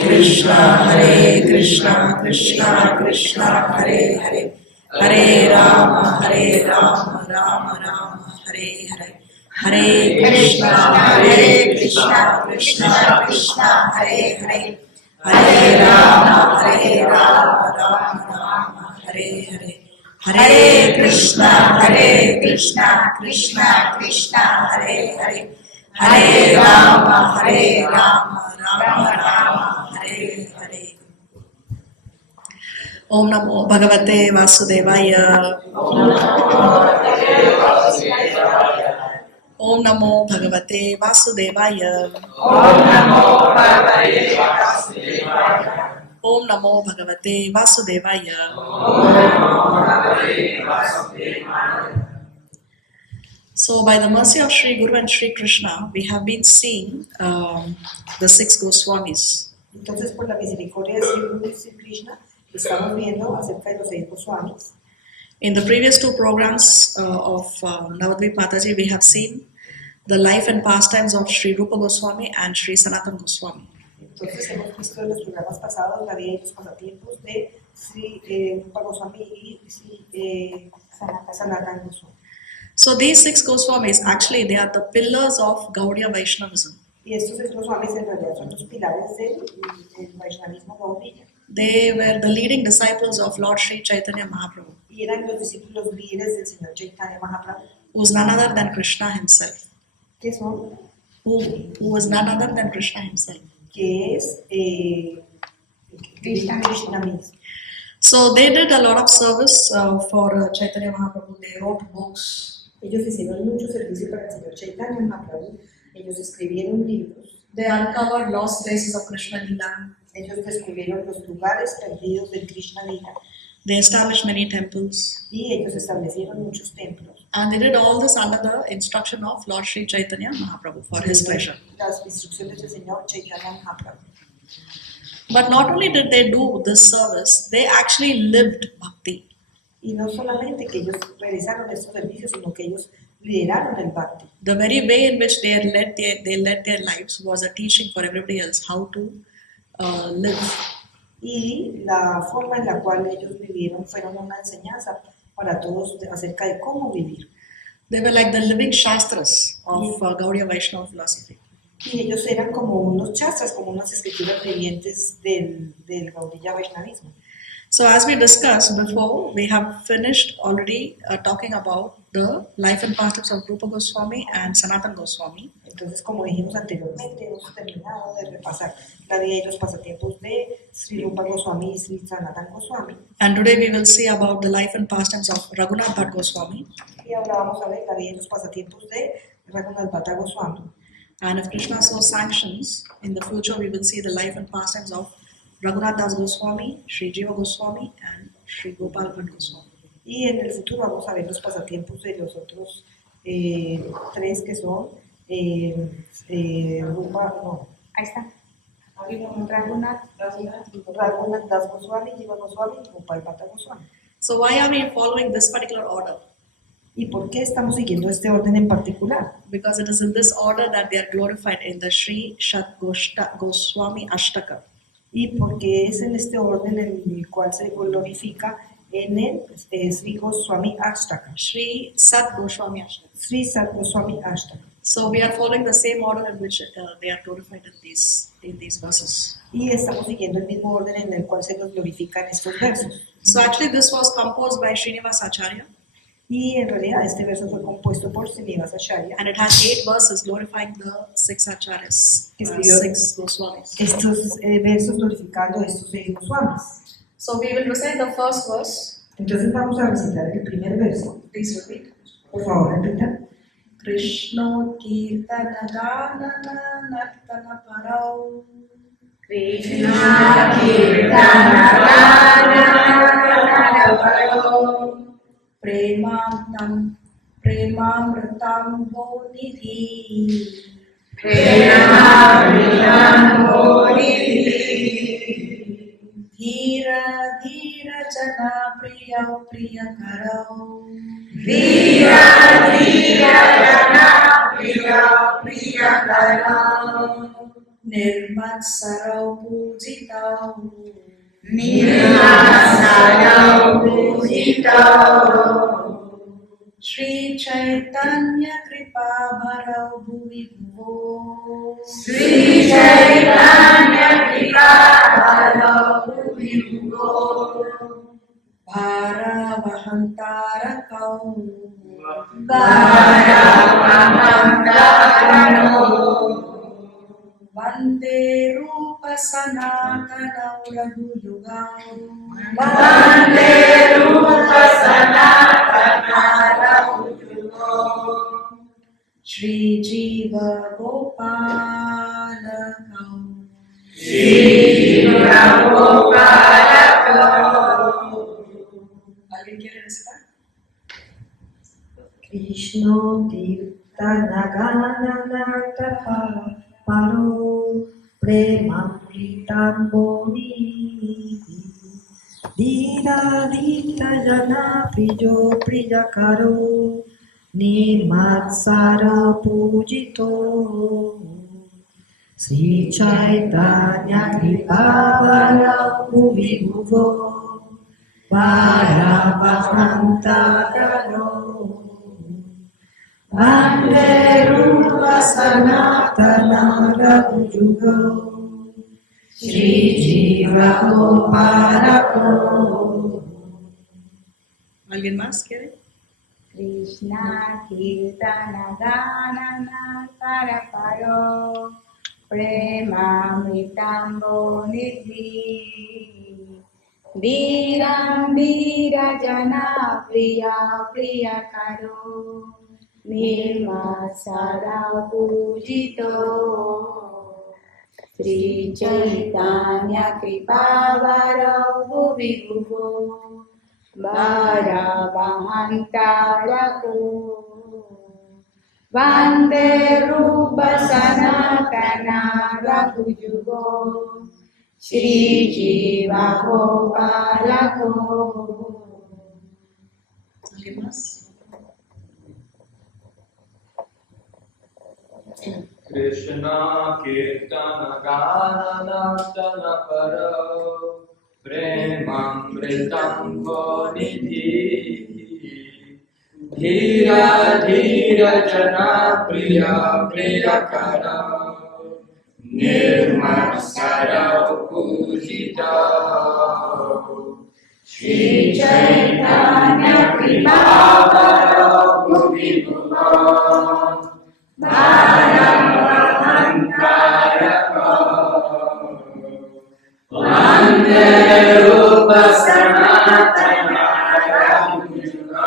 Krishna Krishna Krishna Hare Hare Hare Rama Rama Rama Hare Hare Hare Krishna Krishna Krishna Hare Hare Hare Rama Rama Hare Hare Hare Krishna Krishna Krishna Hare Hare Hare Rama Rama Hare Hare. Om Namo Bhagavate Vasudevaya. Om Namo Bhagavate Vasudevaya. Om Namo Bhagavate Vasudevaya. So, by the mercy of Sri Guru and Sri Krishna, we have been seeing the 6 Goswamis. Entonces, por la misericordia de Sri Guru y Sri Krishna, estamos viendo acerca de los 6 Goswamis. In the previous 2 programs of Navadvip Mataji, we have seen the life and pastimes of Sri Rupa Goswami and Sri Sanatan Goswami. Entonces, hemos visto en los programas pasados la vida y los pasatiempos de Sri Rupa Goswami y Sri Sanatan Goswami. So these 6 Goswamis, actually, they are the pillars of Gaudiya Vaishnavism. Y estos 6 Goswamis en realidad son los pilares del Vaishnavismo Gaudiya. They were the leading disciples of Lord Sri Chaitanya Mahaprabhu, Y eran los discípulos líderes del Señor Chaitanya Mahaprabhu. who is none other than Krishna himself. ¿Qué son? Who was none other than Krishna himself. Que es Krishna mismo. So they did a lot of service for Chaitanya Mahaprabhu. They wrote books. Ellos hicieron mucho servicio para el Señor Chaitanya Mahaprabhu. Ellos escribieron libros. They uncovered lost places of Krishna Lila. Ellos descubrieron los lugares perdidos del Krishna Lila. They established many temples. Y ellos establecieron muchos templos. And they did all this under the instruction of Lord Sri Chaitanya Mahaprabhu for his pleasure. Las instrucciones del Señor Chaitanya Mahaprabhu. But not only did they do this service, they actually lived bhakti. Y no solamente que ellos realizaron estos servicios, sino que ellos lideraron el bhakti. The very way in which they led their lives was a teaching for everybody else how to live. Y la forma en la cual ellos vivieron fueron una enseñanza para todos acerca de cómo vivir. They were like the living shastras of Gaudiya Vaishnava philosophy. Y ellos eran como unos shastras, como unas escrituras vivientes del Gaudiya Vaishnavismo. So as we discussed before, we have finished already talking about the life and pastimes of Rupa Goswami and Sanatan Goswami. Entonces, como dijimos anteriormente, hemos terminado de repasar la vida y los pasatiempos de Sri Rupa Goswami y Sri Sanatan Goswami. And today we will see about the life and pastimes of Raghunath Bhatt Goswami. Y ahora vamos a ver la vida y los pasatiempos de Raghunath Bhatt Goswami. And if Krishna so sanctions, in the future we will see the life and pastimes of Raghunath Das Goswami, Sri Jiva Goswami and Sri Gopal Bhatt Goswami. Y en el futuro vamos a ver los pasatiempos de los otros 3 que son Rupa, no, ahí está. Raghunath Das Goswami, Jiva Goswami y Gopal Bhatt Goswami. So why are we following this particular order? ¿Y por qué estamos siguiendo este orden en particular? Because it is in this order that they are glorified in the Sri Shat Goswami Ashtaka. Y porque es en este orden en el cual se glorifica en el Sri Goswami Ashtaka. Sri Sat Goswami Ashtaka. Sri Sat Goswami Ashtaka. So we are following the same order in which they are glorified in these verses. Y estamos siguiendo el mismo orden en el cual se los glorifican estos versos. So actually this was composed by Srinivas Acharya. Y en realidad este verso fue compuesto por Srinivas Acharya. And it has 8 verses glorifying the 6 Acharyas, 6 Goswamis. Estos versos glorificando estos 6 Goswamis. So we will recite the first verse. Entonces vamos a recitar el primer verso. Please repeat. Por favor, repita. Krishna Kirtana Ganana Nartana Parau. Krishna Kirtana Ganana Parau. Premamritam Bodhidhi. Premamritam Bodhidhi. Dhira Dhira Jana Priya Priya Karau. Dhira Dhira Jana Priya Priya Karau. Nirmatsarau Pujitau Nirmasarau Pujitau Shri Chaitanya Kripa Bharau Bhuvi Bhuvo Sri Chaitanya Kripa Bhuvi Bhuvo Bharavahantarakau Bharavahantarakau Vande Rupa Sanatanau Raghuyugau Vande Rupa Sanatana Raghuyugo Shri Jiva Gopalakau Shri Prabhupada ¿Alguien quiere recitar? Krishna Tirtanagananartapa Paro Premamritamboni Dira Dita Jana Priyo Priyakaro Nirmatsara Pujito Sri Chaitanya Kripavara Bhuvi Bhuvo Bharavahantarao Vande Rupa Sanatana Raghuyugo Shri Jiva Gopalako. ¿Alguien más quiere? Krishna Kirtana Ganana Karaparo Premamritambo Nidhi Dhiram Dhira Jana Priya Priya Karo Nirmasara Pujito Sri Chaitanya Kripavara Bhuvi Bhuvo Bharavahantarako Vande Rupa Sanatana Raghuyugo Shri Jiva Gopalako. ¿Alguien más? Krishna Kirtana Ganana Stana Parao Premamritam Nidhi Dhira Dhira Jana Priya Priya Kara Nirmasarau Pujitau Shri Chaitanya Kripavara Bhuvi Bhuvo Bharavahantarakau Vande Rupa Sanatana Raghuyugo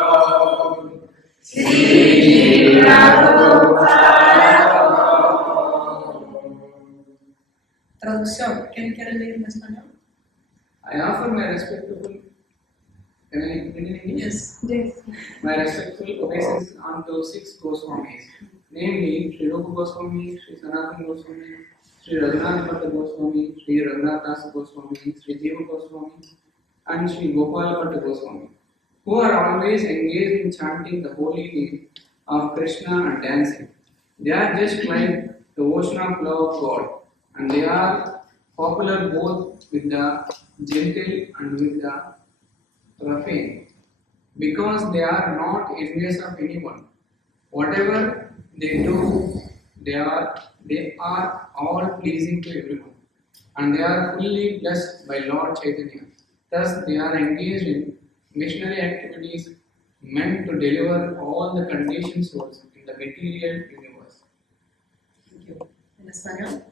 Shri Jiva Gopalako. Traducción. ¿Quién quiere leer en español? I offer my respectful, can I read in English? Yes. My respectful obeisances unto 6 Goswamis, namely Sri Rupa Goswami, Sri Sanatana Goswami, Sri Raghunath Bhatta Goswami, Sri Raghunath Das Goswami, Sri Jiva Goswami, and Sri Gopal Bhatta Goswami, who are always engaged in chanting the holy name of Krishna and dancing. They are just like the ocean of love of God, and they are popular both with the gentle and with the profane, because they are not envious of anyone. Whatever they do, they are all pleasing to everyone, and they are fully blessed by Lord Chaitanya. Thus, they are engaged in missionary activities meant to deliver all the conditioned souls in the material universe. Thank you. ¿En español?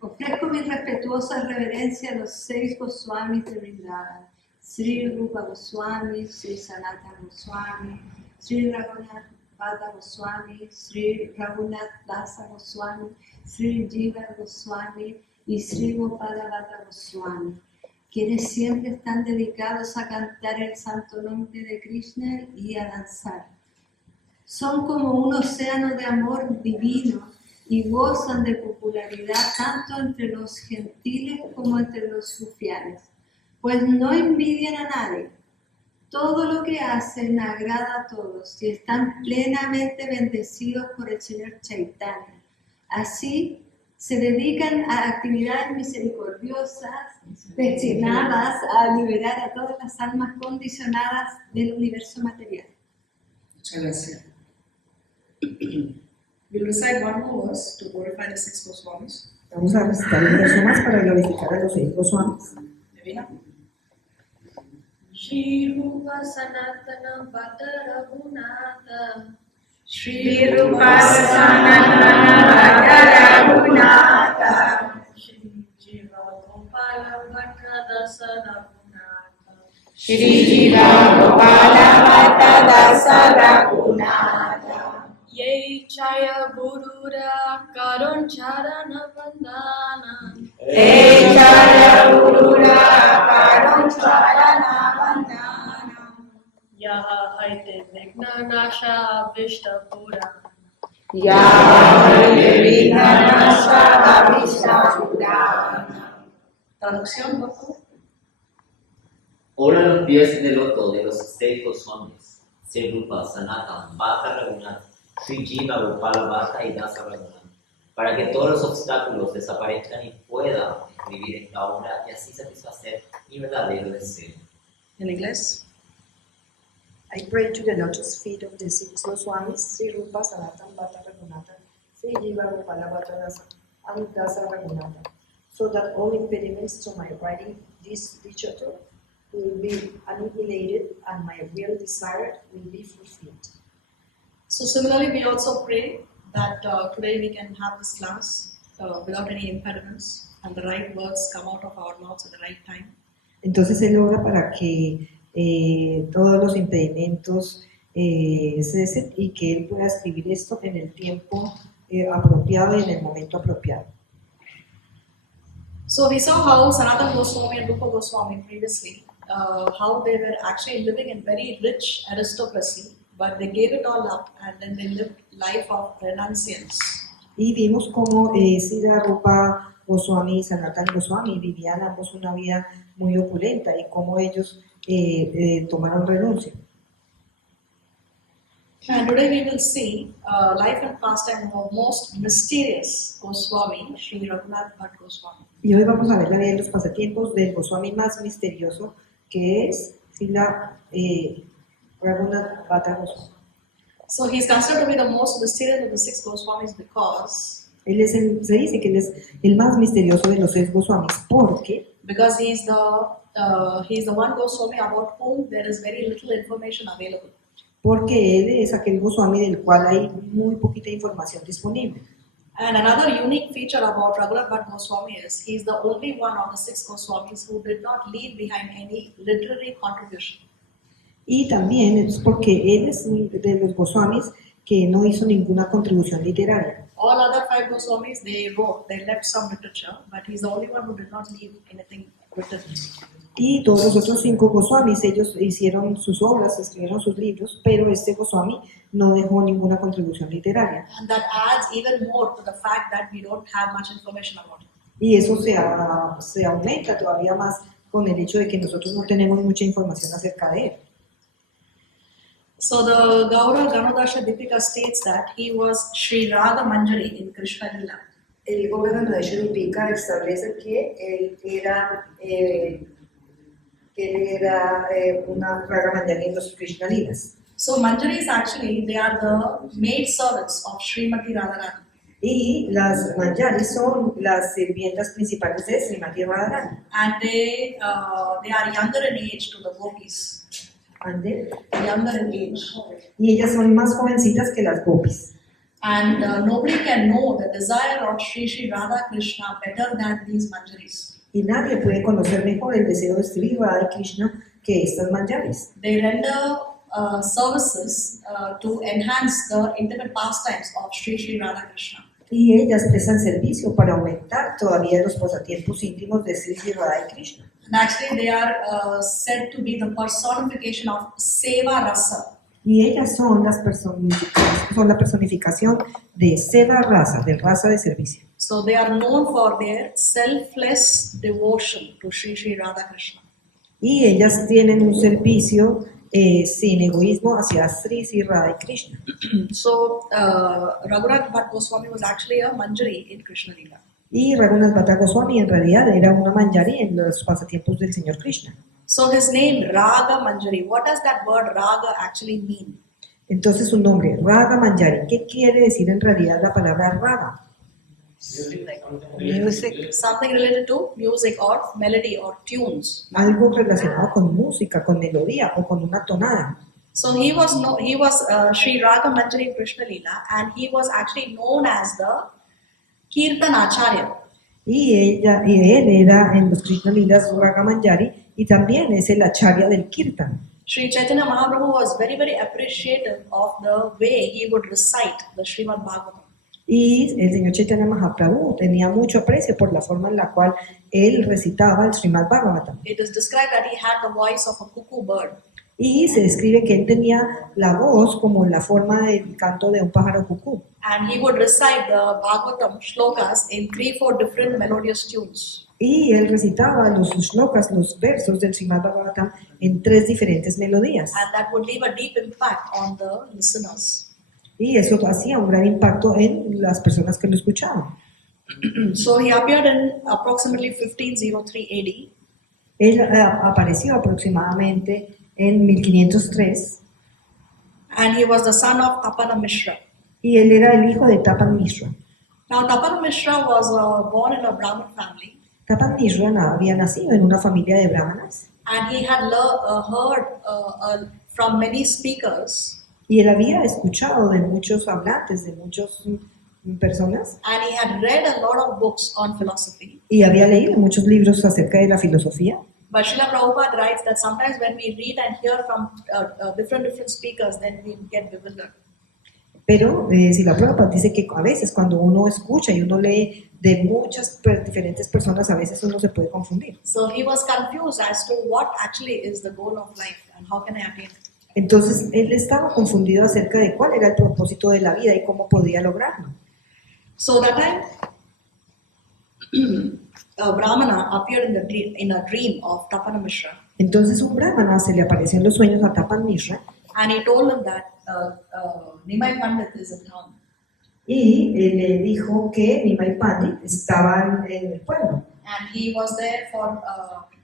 Ofrezco mi respetuosa reverencia a los 6 Goswamis de Vrindavan, Sri Rupa Goswami, Sri Sanatana Goswami, Sri Raghunath Bhatta Goswami, Sri Raghunath Dasa Goswami, Sri Jiva Goswami y Sri Gopala Bhatta Goswami, quienes siempre están dedicados a cantar el santo nombre de Krishna y a danzar. Son como un océano de amor divino y gozan de popularidad tanto entre los gentiles como entre los rufianes, pues no envidian a nadie. Todo lo que hacen agrada a todos y están plenamente bendecidos por el Señor Chaitanya. Así se dedican a actividades misericordiosas destinadas a liberar a todas las almas condicionadas del universo material. Muchas gracias. We'll recite one more verse to glorify the six Goswamis. Vamos a recitar un verso más para glorificar a los 6 Goswamis. Devina? Shri Rupa Sanatana Bhatta Raghunatha Shri Rupa Sanatana Bhatta Raghunatha Shri Jiva Gopala Bhatta Dasa Raghunatha Shri Jiva Gopala Bhatta Dasa Raghunatha Ye Chaya Burura Karun Charana Vandana Echaya Gurura Karon Charana Vandana Yaha Haite Vigna Nasha Vishta Pura Yahweh Vignanasha Avishta Purana. Traducción, por favor. Ora los pies de loto de los 6 Goswamis, Sri Rupa, Sanatana, Bhatta Raghunatha, Sri Jiva, Gopala Bhatta y Dasa Raghunatha, para que todos los obstáculos desaparezcan y pueda vivir en la obra y así satisfacer mi verdadero deseo. En inglés. I pray to the lotus feet of the 6 Goswamis, Sri Rupa Sanatana Bhatta Raghunatha, Sri Jiva Gopala Bhatta Dasa and Dasa Raghunatha, so that all impediments to my writing this literature will be annihilated and my real desire will be fulfilled. So similarly, we also pray that today we can have this class without any impediments and the right words come out of our mouths at the right time. Entonces él ora para que todos los impedimentos cesen y que él pueda escribir esto en el tiempo apropiado y en el momento apropiado. So we saw how Sanatana Goswami and Rupa Goswami previously, how they were actually living in very rich aristocracy, but they gave it all up and then they lived life of renunciance. Y vimos cómo Sri Rupa Goswami y Sanatana Goswami vivían ambos una vida muy opulenta y cómo ellos tomaron renuncia. And today we will see life and pastime of most mysterious Goswami, Sri Raghunath Bhatt Goswami. Y hoy vamos a ver la vida y los pasatiempos del Goswami más misterioso, que es Srila Raghunath Bhatt Goswami. So he is considered to be the most mysterious of the 6 Goswamis because Se dice que él es el más misterioso de los 6 Goswamis porque he is the one Goswami about whom there is very little information available. él es aquel Goswami del cual hay muy poquita información disponible. And another unique feature about Raghunath Bhatt Goswami is he is the only one of the 6 Goswamis who did not leave behind any literary contribution. Y también es porque él es de los Goswamis que no hizo ninguna contribución literaria. All other 5 Goswamis, they wrote, they left some literature, but he's the only one who did not leave anything written. Y todos los otros 5 Goswamis, ellos hicieron sus obras, escribieron sus libros, pero este Goswami no dejó ninguna contribución literaria. And that adds even more to the fact that we don't have much information about him. Y eso se aumenta todavía más con el hecho de que nosotros no tenemos mucha información acerca de él. So the Gaura Ganodasha Dipika states that he was Sri Radha Manjari in Krishna Lila. El Gaura Ganodasha Dipika establece que él era una Radha Manjari en los Krishna Lilas. So Manjaris actually, they are the maid servants of Srimati Radharani. Y las Manjaris son las sirvientas principales de Srimati Radharani. And they are younger in age to the gopis. Younger in age. Y ellas son más jovencitas que las gopis. And nobody can know the desire of Sri Radha Krishna better than these Manjaris. Y nadie puede conocer mejor el deseo de Sri Radha Krishna que estas Manjaris. They render services to enhance the intimate pastimes of Sri Radha Krishna. Y ellas prestan servicio para aumentar todavía los pasatiempos íntimos de Sri Radha Krishna. And actually they are said to be the personification of Seva Rasa. Y ellas son la personificación de Seva Rasa, del raza de servicio. So they are known for their selfless devotion to Sri Radha Krishna. Y ellas tienen un servicio sin egoísmo hacia Sri Radha Krishna. So Raghunath Bhatt Goswami was actually a Manjari in Krishna Lila. Y Raghunath Bhatta Goswami en realidad era una manjari en los pasatiempos del Señor Krishna. So his name Raga Manjari. What does that word Raga actually mean? Entonces su nombre, Raga Manjari, ¿qué quiere decir en realidad la palabra Raga? Music. Something related to music or melody or tunes. Algo relacionado con música, con melodía o con una tonada. So he was Sri Raga Manjari Krishna Leela, and he was actually known as the Kirtan Acharya. Y él era en los Krishna Lilas Raga Manjari y también es el acharya del Kirtan. Sri Chaitanya Mahaprabhu was very, very appreciative of the way he would recite the Srimad Bhagavatam. Y el señor Chaitanya Mahaprabhu tenía mucho aprecio por la forma en la cual él recitaba el Srimad Bhagavatam. It is described that he had the voice of a cuckoo bird. Y se describe que él tenía la voz como la forma del canto de un pájaro cucú. And he would recite the Bhagavatam shlokas in 3-4 different melodious tunes. Y él recitaba los shlokas, los versos del Srimad Bhagavatam en 3 diferentes melodías. And that would leave a deep impact on the listeners. Y eso hacía un gran impacto en las personas que lo escuchaban. So he appeared in approximately 1503 AD. Él apareció aproximadamente en 1503 And he was the son of Tapana Mishra. y él era el hijo de Tapan Mishra. Now Tapana Mishra was born in a Brahmin family, Tapan Mishra había nacido en una familia de brahmanas and he had heard from many speakers, y él había escuchado de muchos hablantes, de muchas personas and he had read a lot of books on philosophy. y había leído muchos libros acerca de la filosofía. But Srila Prabhupada writes that sometimes when we read and hear from different speakers, then we get bewildered. Pero Srila Prabhupada dice que a veces cuando uno escucha y uno lee de muchas diferentes personas, a veces uno se puede confundir. So he was confused as to what actually is the goal of life and how can I attain it. Entonces él estaba confundido acerca de cuál era el propósito de la vida y cómo podía lograrlo. So that time, a Brahmana appeared in a dream of Tapana Mishra, Entonces un brahmana se le apareció en los sueños a Tapan Mishra and he told him that Nimai Pandit is in town. y le dijo que Nimai Pandit estaba en el pueblo, And he was there for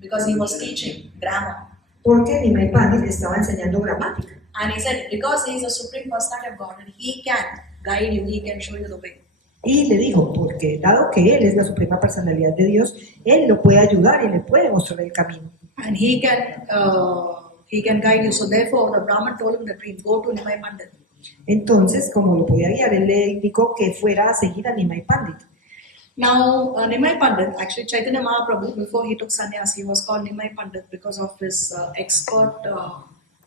because he was teaching grammar. porque Nimai Pandit estaba enseñando gramática. And he said, because he is the Supreme Personality of God, and he can guide you, he can show you the way. Y le dijo, porque dado que él es la suprema personalidad de Dios, él lo puede ayudar y le puede mostrar el camino. And he can guide you. So therefore, the Brahman told him the dream, go to Nimai Pandit. Entonces, como lo podía guiar, él le indicó que fuera a seguir a Nimai Pandit. Now, Nimai Pandit, actually Chaitanya Mahaprabhu, before he took sannyas, he was called Nimai Pandit because of his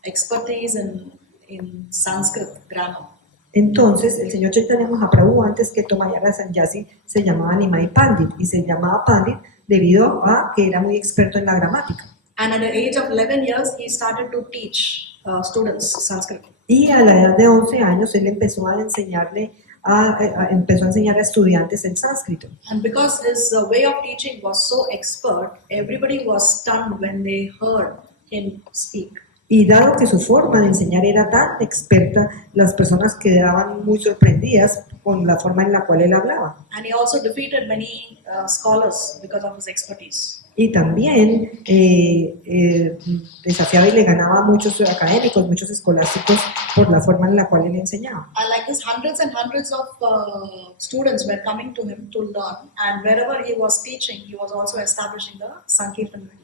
expertise in Sanskrit grammar. Entonces, el señor Chaitanya Mahaprabhu, antes que tomara sannyasi, se llamaba Nimai Pandit y se llamaba Pandit debido a que era muy experto en la gramática. And at the age of 11 years, he started to teach students Sanskrit. Y a la edad de 11 años, él empezó a enseñar a estudiantes el sánscrito. And because his way of teaching was so expert, everybody was stunned when they heard him speak. Y dado que su forma de enseñar era tan experta, las personas quedaban muy sorprendidas con la forma en la cual él hablaba. And he also defeated many scholars because of his expertise. Y también desafiaba y le ganaba a muchos académicos, muchos escolásticos por la forma en la cual él enseñaba. And like this, hundreds and hundreds of students were coming to him to learn. And wherever he was teaching, he was also establishing the Sankirtan movement.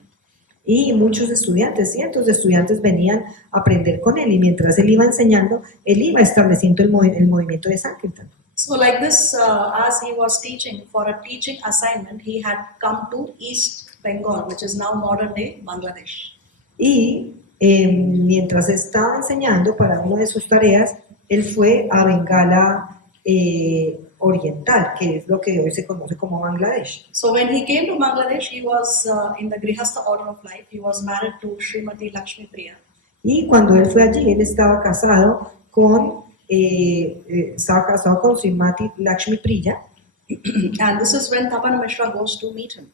Y muchos estudiantes, cientos de estudiantes venían a aprender con él y mientras él iba enseñando, él iba estableciendo el movimiento de Sankirtan. So like this, as he was teaching for a teaching assignment, he had come to East Bengal, which is now modern day Bangladesh. Y mientras estaba enseñando para una de sus tareas, él fue a Bengala Oriental, que es lo que hoy se conoce como Bangladesh. So when he came to Bangladesh, he was in the Grihastha order of life. He was married to Srimati Lakshmi Priya. Y cuando él fue allí, él estaba casado con Srimati Lakshmi Priya. And this is when Tapana Mishra goes to meet him.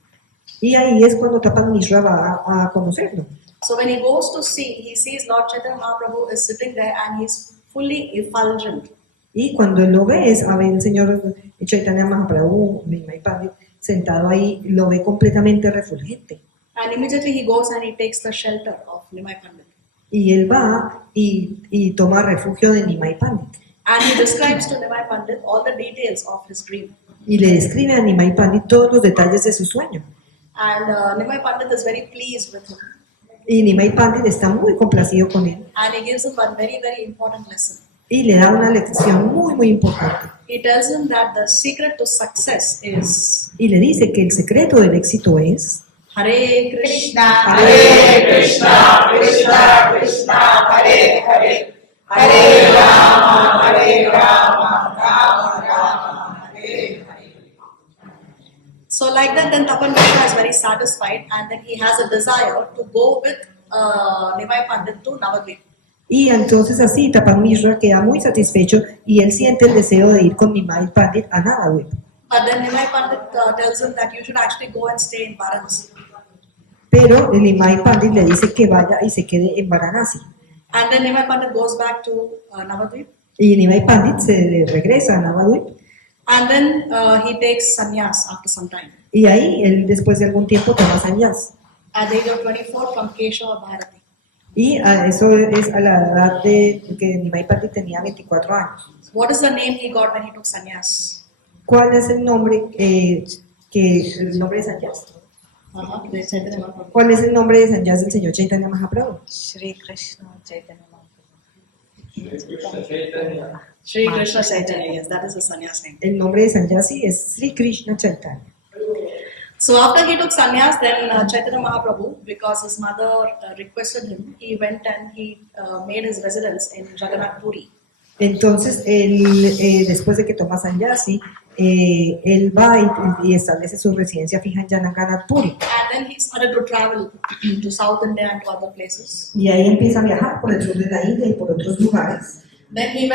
Y ahí es cuando Tapan Mishra va a conocerlo. So when he goes to see, he sees Lord Chaitanya Mahaprabhu is sitting there and he's fully effulgent. Y cuando él lo ve, a ver el señor Chaitanya Mahaprabhu, Nimai Pandit, sentado ahí, lo ve completamente refulgente. And immediately he goes and he takes the shelter of Nimai Pandit. Y él va y toma refugio de Nimai Pandit. And he describes to Nimai Pandit all the details of his dream. Y le describe a Nimai Pandit todos los detalles de su sueño. And Nimai Pandit is very pleased with him. Y Nimai Pandit está muy complacido con él. And he gives him one very, very important lesson. Y le da una lección muy, muy importante. He tells him that the secret to success is Y le dice que el secreto del éxito es Hare Krishna. Hare Krishna, Krishna Krishna, Hare Hare, Hare Rama, Rama Rama, Hare Hare. So like that, then Tapan Mishra is very satisfied, and then he has a desire to go with Nimai Pandit to Navadvip. Y entonces así Tapan Mishra queda muy satisfecho y él siente el deseo de ir con Nimai Pandit a Navadvip. But then Nimai Pandit tells him that you should actually go and stay in Varanasi. Pero el Nimai Pandit le dice que vaya y se quede en Varanasi. And then Nimai Pandit goes back to Navadvip. Y Nimai Pandit se regresa a Navadvip. And then he takes sannyas after some time. Y ahí él después de algún tiempo toma sannyas. At the age of 24 from Keshava Bharati. Y eso es a la edad de que Nimai Pandit tenía 24 años. What is the name he got when he took sannyas? ¿Cuál es el nombre el nombre de sannyas? De Chaitanya Mahaprabhu. ¿Cuál es el nombre de sannyas del señor Chaitanya Mahaprabhu? Shri Krishna Chaitanya Mahaprabhu. Krishna Chaitanya. Shri Krishna Chaitanya, yes, that is the sannyas name. El nombre de sannyasi es Sri Krishna Chaitanya. So after he took sannyas, then Chaitanya Mahaprabhu, because his mother requested him, he went and he made his residence in Jagannath Puri. Entonces, él, después de que toma sannyasi, él va y establece su residencia fija en Jagannath Puri. And then he started to travel to South India and to other places. Y ahí empieza a viajar por el sur de la India y por otros lugares. Then he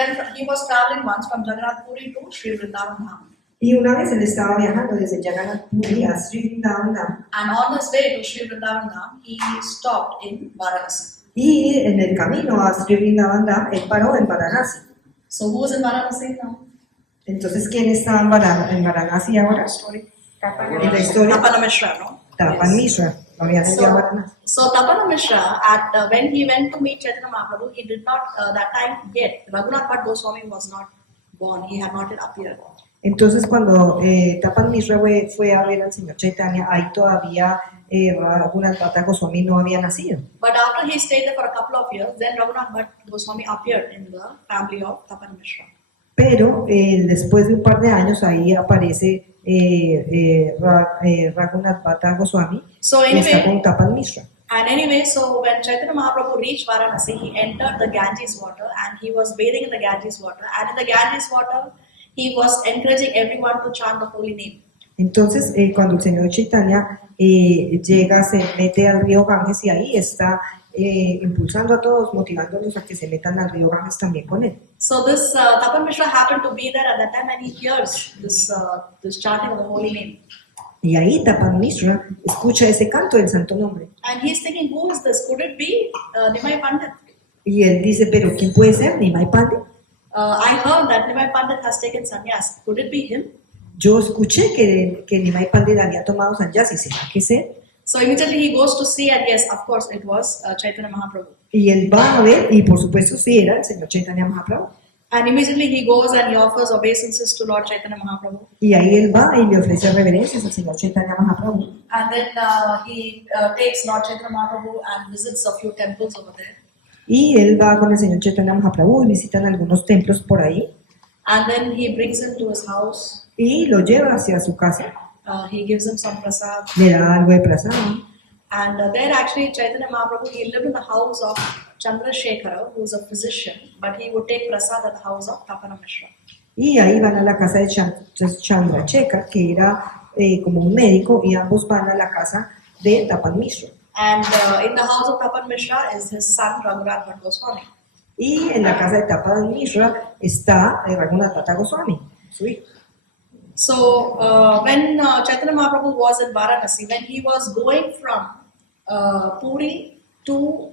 was traveling once from Jagannath Puri to Sri Vrindavan Dham. Y una vez él estaba viajando desde Jagannath Puri a Sri Vrindavan Dham. And on his way to Sri Vrindavan Dham, he stopped in Varanasi. Y en el camino a Sri Vrindavan Dham, él paró en Varanasi. So who is in Varanasi now? Entonces, ¿quién estaba en Varanasi ahora? En la historia, Tapana Mishra, no? Tapan Yes. Mishra. Lo habían enviado a Varanasi. So Tapana Mishra, when he went to meet Chaitanya Mahaprabhu, he did not, that time yet, Raghunath Bhatt Goswami was not born, he had not yet appeared. Entonces, cuando Tapan Mishra fue a ver al señor Chaitanya, ahí todavía Raghunath Bhatt Goswami no había nacido. But after he stayed there for a couple of years, then Raghunath Bhatt Goswami appeared in the family of Tapana Mishra. Pero después de un par de años, ahí aparece Raghunath Bhatt Goswami So y está anyway, con Tapan Mishra. and anyway, so when Chaitanya Mahaprabhu reached Varanasi, he entered the Ganges water and he was bathing in the Ganges water. And in the Ganges water, he was encouraging everyone to chant the holy name. Entonces, cuando el señor Chaitanya llega, se mete al río Ganges y ahí está impulsando a todos, motivándolos a que se metan al río Ganges también con él. So this Tapan Mishra happened to be there at that time and he hears this chanting of the holy name. Y ahí Tapan Mishra escucha ese canto del santo nombre. And he's thinking, who is this? Could it be Nimai Pandit? Y él dice, ¿pero quién puede ser? ¿Nimai Pandit? I heard that Nimai Pandit has taken sannyas. Could it be him? Yo escuché que Nimai Pandit había tomado sannyasi, ¿será que es él? So immediately he goes to see and yes, of course, it was Chaitanya Mahaprabhu. Y él va a ver, y por supuesto sí era el señor Chaitanya Mahaprabhu. And immediately he goes and he offers obeisances to Lord Chaitanya Mahaprabhu. Y ahí él va y le ofrece reverencias al señor Chaitanya Mahaprabhu. And then he takes Lord Chaitanya Mahaprabhu and visits a few temples over there. Y él va con el señor Chaitanya Mahaprabhu y visitan algunos templos por ahí. And then he brings him to his house. Y lo lleva hacia su casa. He gives him some prasad. Le da algo de prasada. And there actually Chaitanya Mahaprabhu, he lived in the house of Chandrasekhara, who was a physician, but he would take prasad at the house of Tapana Mishra. Y ahí van a la casa de Chandrasekhar, que era como un médico, y ambos van a la casa de Tapan Mishra. And in the house of Tapan Mishra is his son Raghunath Bhatt Goswami. Y en la casa de Tapan Mishra está Raghunath Bhatt Goswami, su hijo. So when Chaitanya Mahaprabhu was in Varanasi, when he was going from Puri to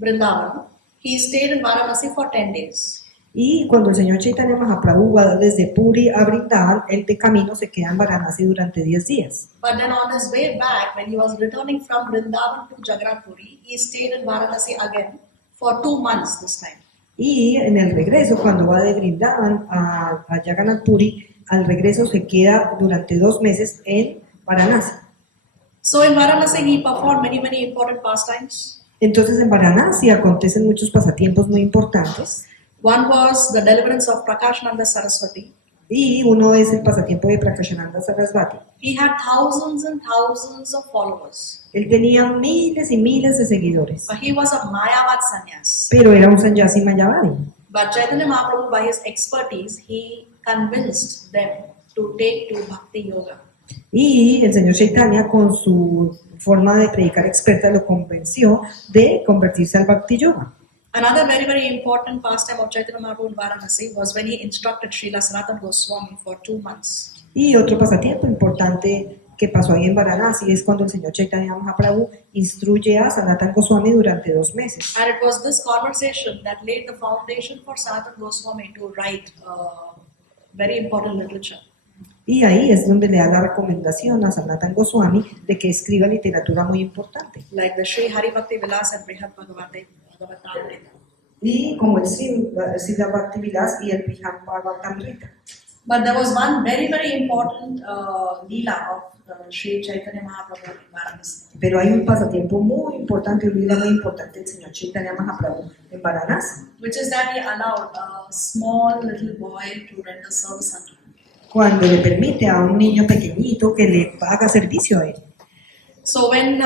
Vrindavan, he stayed in Varanasi for 10 days. Y cuando el señor Chaitanya Mahaprabhu va desde Puri a Vrindavan, él de camino se queda en Varanasi durante 10 días. But then on his way back, when he was returning from Vrindavan to Jagannath Puri, he stayed in Varanasi again for 2 months this time. Y en el regreso, cuando va de Vrindavan a Jagannath Puri, al regreso se queda durante 2 meses en Varanasi. So in Varanasi, he performed many important pastimes. Entonces en Varanasi acontecen muchos pasatiempos muy importantes. One was the deliverance of Prakashananda Saraswati. Y uno es el pasatiempo de Prakashananda Sarasvati. He had thousands and thousands of followers. Él tenía miles y miles de seguidores, But he was a Mayavad sannyas. pero era un sannyasi mayavadi. But Chaitanya Mahaprabhu, by his expertise, he convinced them to take to Bhakti Yoga. Y el señor Chaitanya, con su forma de predicar experta, lo convenció de convertirse al Bhakti Yoga. Another very important pastime of Chaitanya Mahaprabhu in Varanasi was when he instructed Srila Sanatana Goswami for 2 months. Y otro pasatiempo importante que pasó ahí en Varanasi es cuando el señor Chaitanya Mahaprabhu instruye a Sanatana Goswami durante 2 meses. And it was this conversation that laid the foundation for Sanatana Goswami to write very important literature. Y ahí es donde le da la recomendación a Sanatana Goswami de que escriba literatura muy importante. Like the Sri Hari Bhakti Vilas and Brihad Bhagavate. Y como el Srila Bhaktivilas y el Brihad Bhagavatamrita. But there was one very important lila of Sri Chaitanya Mahaprabhu in Varanasi. Pero hay un pasatiempo muy importante, un lila muy importante del señor Chaitanya Mahaprabhu en Varanasi, Which is that he allowed a small little boy to render service unto him. cuando le permite a un niño pequeñito que le haga servicio a él. So when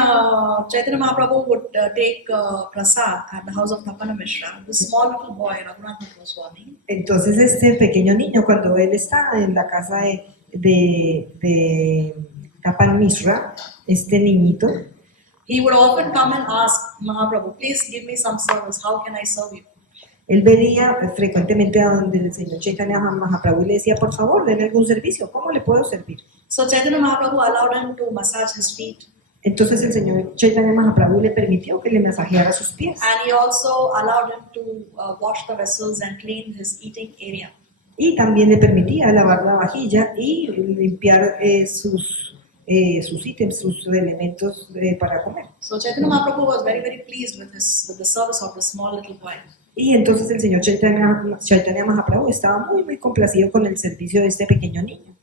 Chaitanya Mahaprabhu would take prasad at the house of Tapana Mishra, the small little boy Raghunath Goswami, Entonces este pequeño niño, cuando él está en la casa de Tapan Mishra, este niñito, he would often come and ask Mahaprabhu, please give me some service, how can I serve you? él venía frecuentemente a donde el señor Chaitanya Mahaprabhu y le decía, por favor, denme algún servicio, ¿cómo le puedo servir? So Chaitanya Mahaprabhu allowed him to massage his feet, Entonces el señor Chaitanya Mahaprabhu le permitió que le masajeara sus pies. and he also allowed him to wash the vessels and clean his eating area. Y también le permitía lavar la vajilla y limpiar sus ítems, sus elementos para comer. So Chaitanya Mahaprabhu was very pleased with the service of the small little boy. Y entonces el señor Chaitanya Mahaprabhu estaba muy complacido con el servicio de este pequeño niño.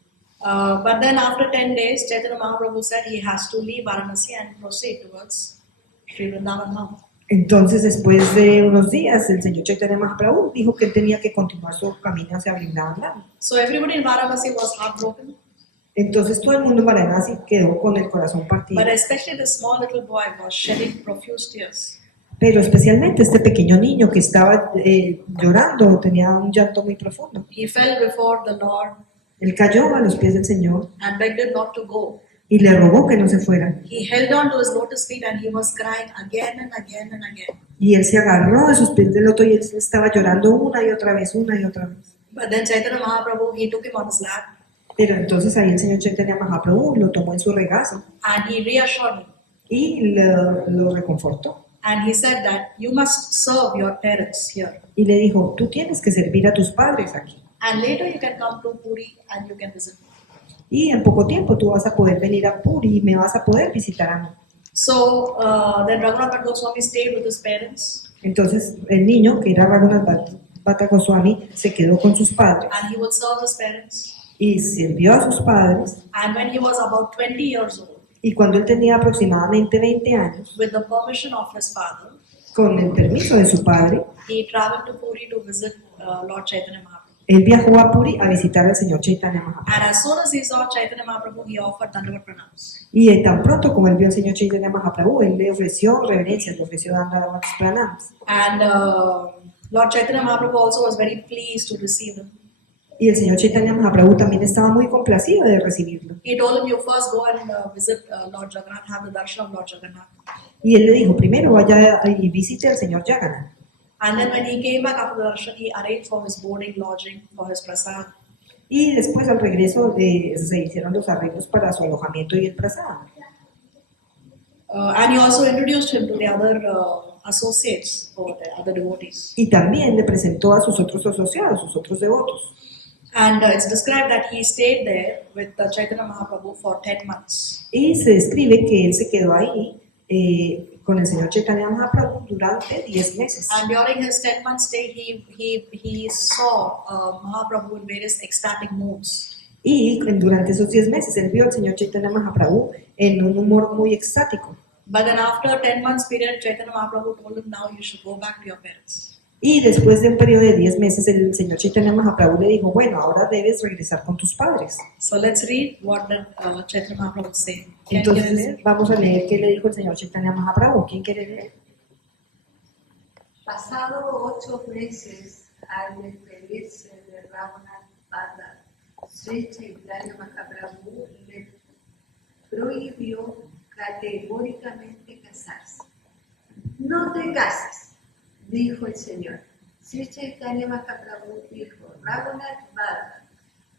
But then after 10 days, Chaitanya Mahaprabhu said he has to leave Varanasi and proceed towards Sri Vrindavan Mount. Entonces después de unos días el señor Chaitanya Mahaprabhu dijo que él tenía que continuar su camino hacia Vrindavan. So everybody in Varanasi was heartbroken, Entonces todo el mundo en Varanasi quedó con el corazón partido. but especially the small little boy was shedding profuse tears. Pero especialmente este pequeño niño que estaba llorando, tenía un llanto muy profundo. He fell before the Lord Él cayó a los pies del Señor and begged him not to go. y le rogó que no se fuera. He held on to his lotus feet and he was crying again and again and again. Y él se agarró de sus pies del loto y él estaba llorando una y otra vez. But then Chaitanya Mahaprabhu, he took him on his lap Pero entonces ahí el señor Chaitanya Mahaprabhu lo tomó en su regazo and he reassured him. y lo reconfortó. And he said that you must serve your parents here. Y le dijo, tú tienes que servir a tus padres aquí. And later you can come to Puri and you can visit me. Y en poco tiempo tú vas a poder venir a Puri y me vas a poder visitar a mí. So then Raghunath Goswami stayed with his parents Entonces el niño, que era Raghunath Bhatta Goswami, se quedó con sus padres and he would serve his parents. y sirvió a sus padres. And when he was about 20 years old, Y cuando él tenía aproximadamente 20 años, with the permission of his father, con el permiso de su padre, he traveled to Puri to visit Lord Chaitanya Mahaprabhu. él viajó a Puri a visitar al señor Chaitanya Mahaprabhu. And as soon as he saw Chaitanya Mahaprabhu, he offered Dandavat Pranams. Y tan pronto como él vio al señor Chaitanya Mahaprabhu, él le ofreció reverencias, le ofreció Dandavat Pranams. And Lord Chaitanya Mahaprabhu also was very pleased to receive him. Y el señor Chaitanya Mahaprabhu también estaba muy complacido de recibirlo. He told him, you first go and visit Lord Jagannath, have the darshan of Lord Jagannath. Y él le dijo, primero vaya y visite al señor Jagannath. And then when he came back after the darshan, he arranged for his boarding, lodging, for his prasad. Y después al regreso se hicieron los arreglos para su alojamiento y el prasad. And he also introduced him to the other associates over there, other devotees. Y también le presentó a sus otros asociados, sus otros devotos. And it's described that he stayed there with Chaitanya Mahaprabhu for 10 months. Y se describe que él se quedó ahí con el señor Chaitanya Mahaprabhu durante 10 meses. And during his 10-month stay, he saw Mahaprabhu in various ecstatic moods. Y durante esos 10 meses él vio al señor Chaitanya Mahaprabhu en un humor muy extático. But then after 10 months period, Chaitanya Mahaprabhu told him, now you should go back to your parents. Y después de un periodo de 10 meses el señor Chaitanya Mahaprabhu le dijo, bueno, ahora debes regresar con tus padres. So let's read what did Chaitanya Mahaprabhu say. Can you Entonces leer? vamos a leer qué le dijo el señor Chaitanya Mahaprabhu. ¿Quién quiere leer? Pasado 8 meses al despedirse de Raghunath Bhatta, Sri Chaitanya Mahaprabhu le prohibió categóricamente casarse. No te cases, dijo el Señor. Sri Chaitanya Mahaprabhu dijo, Raghunath Bhatta,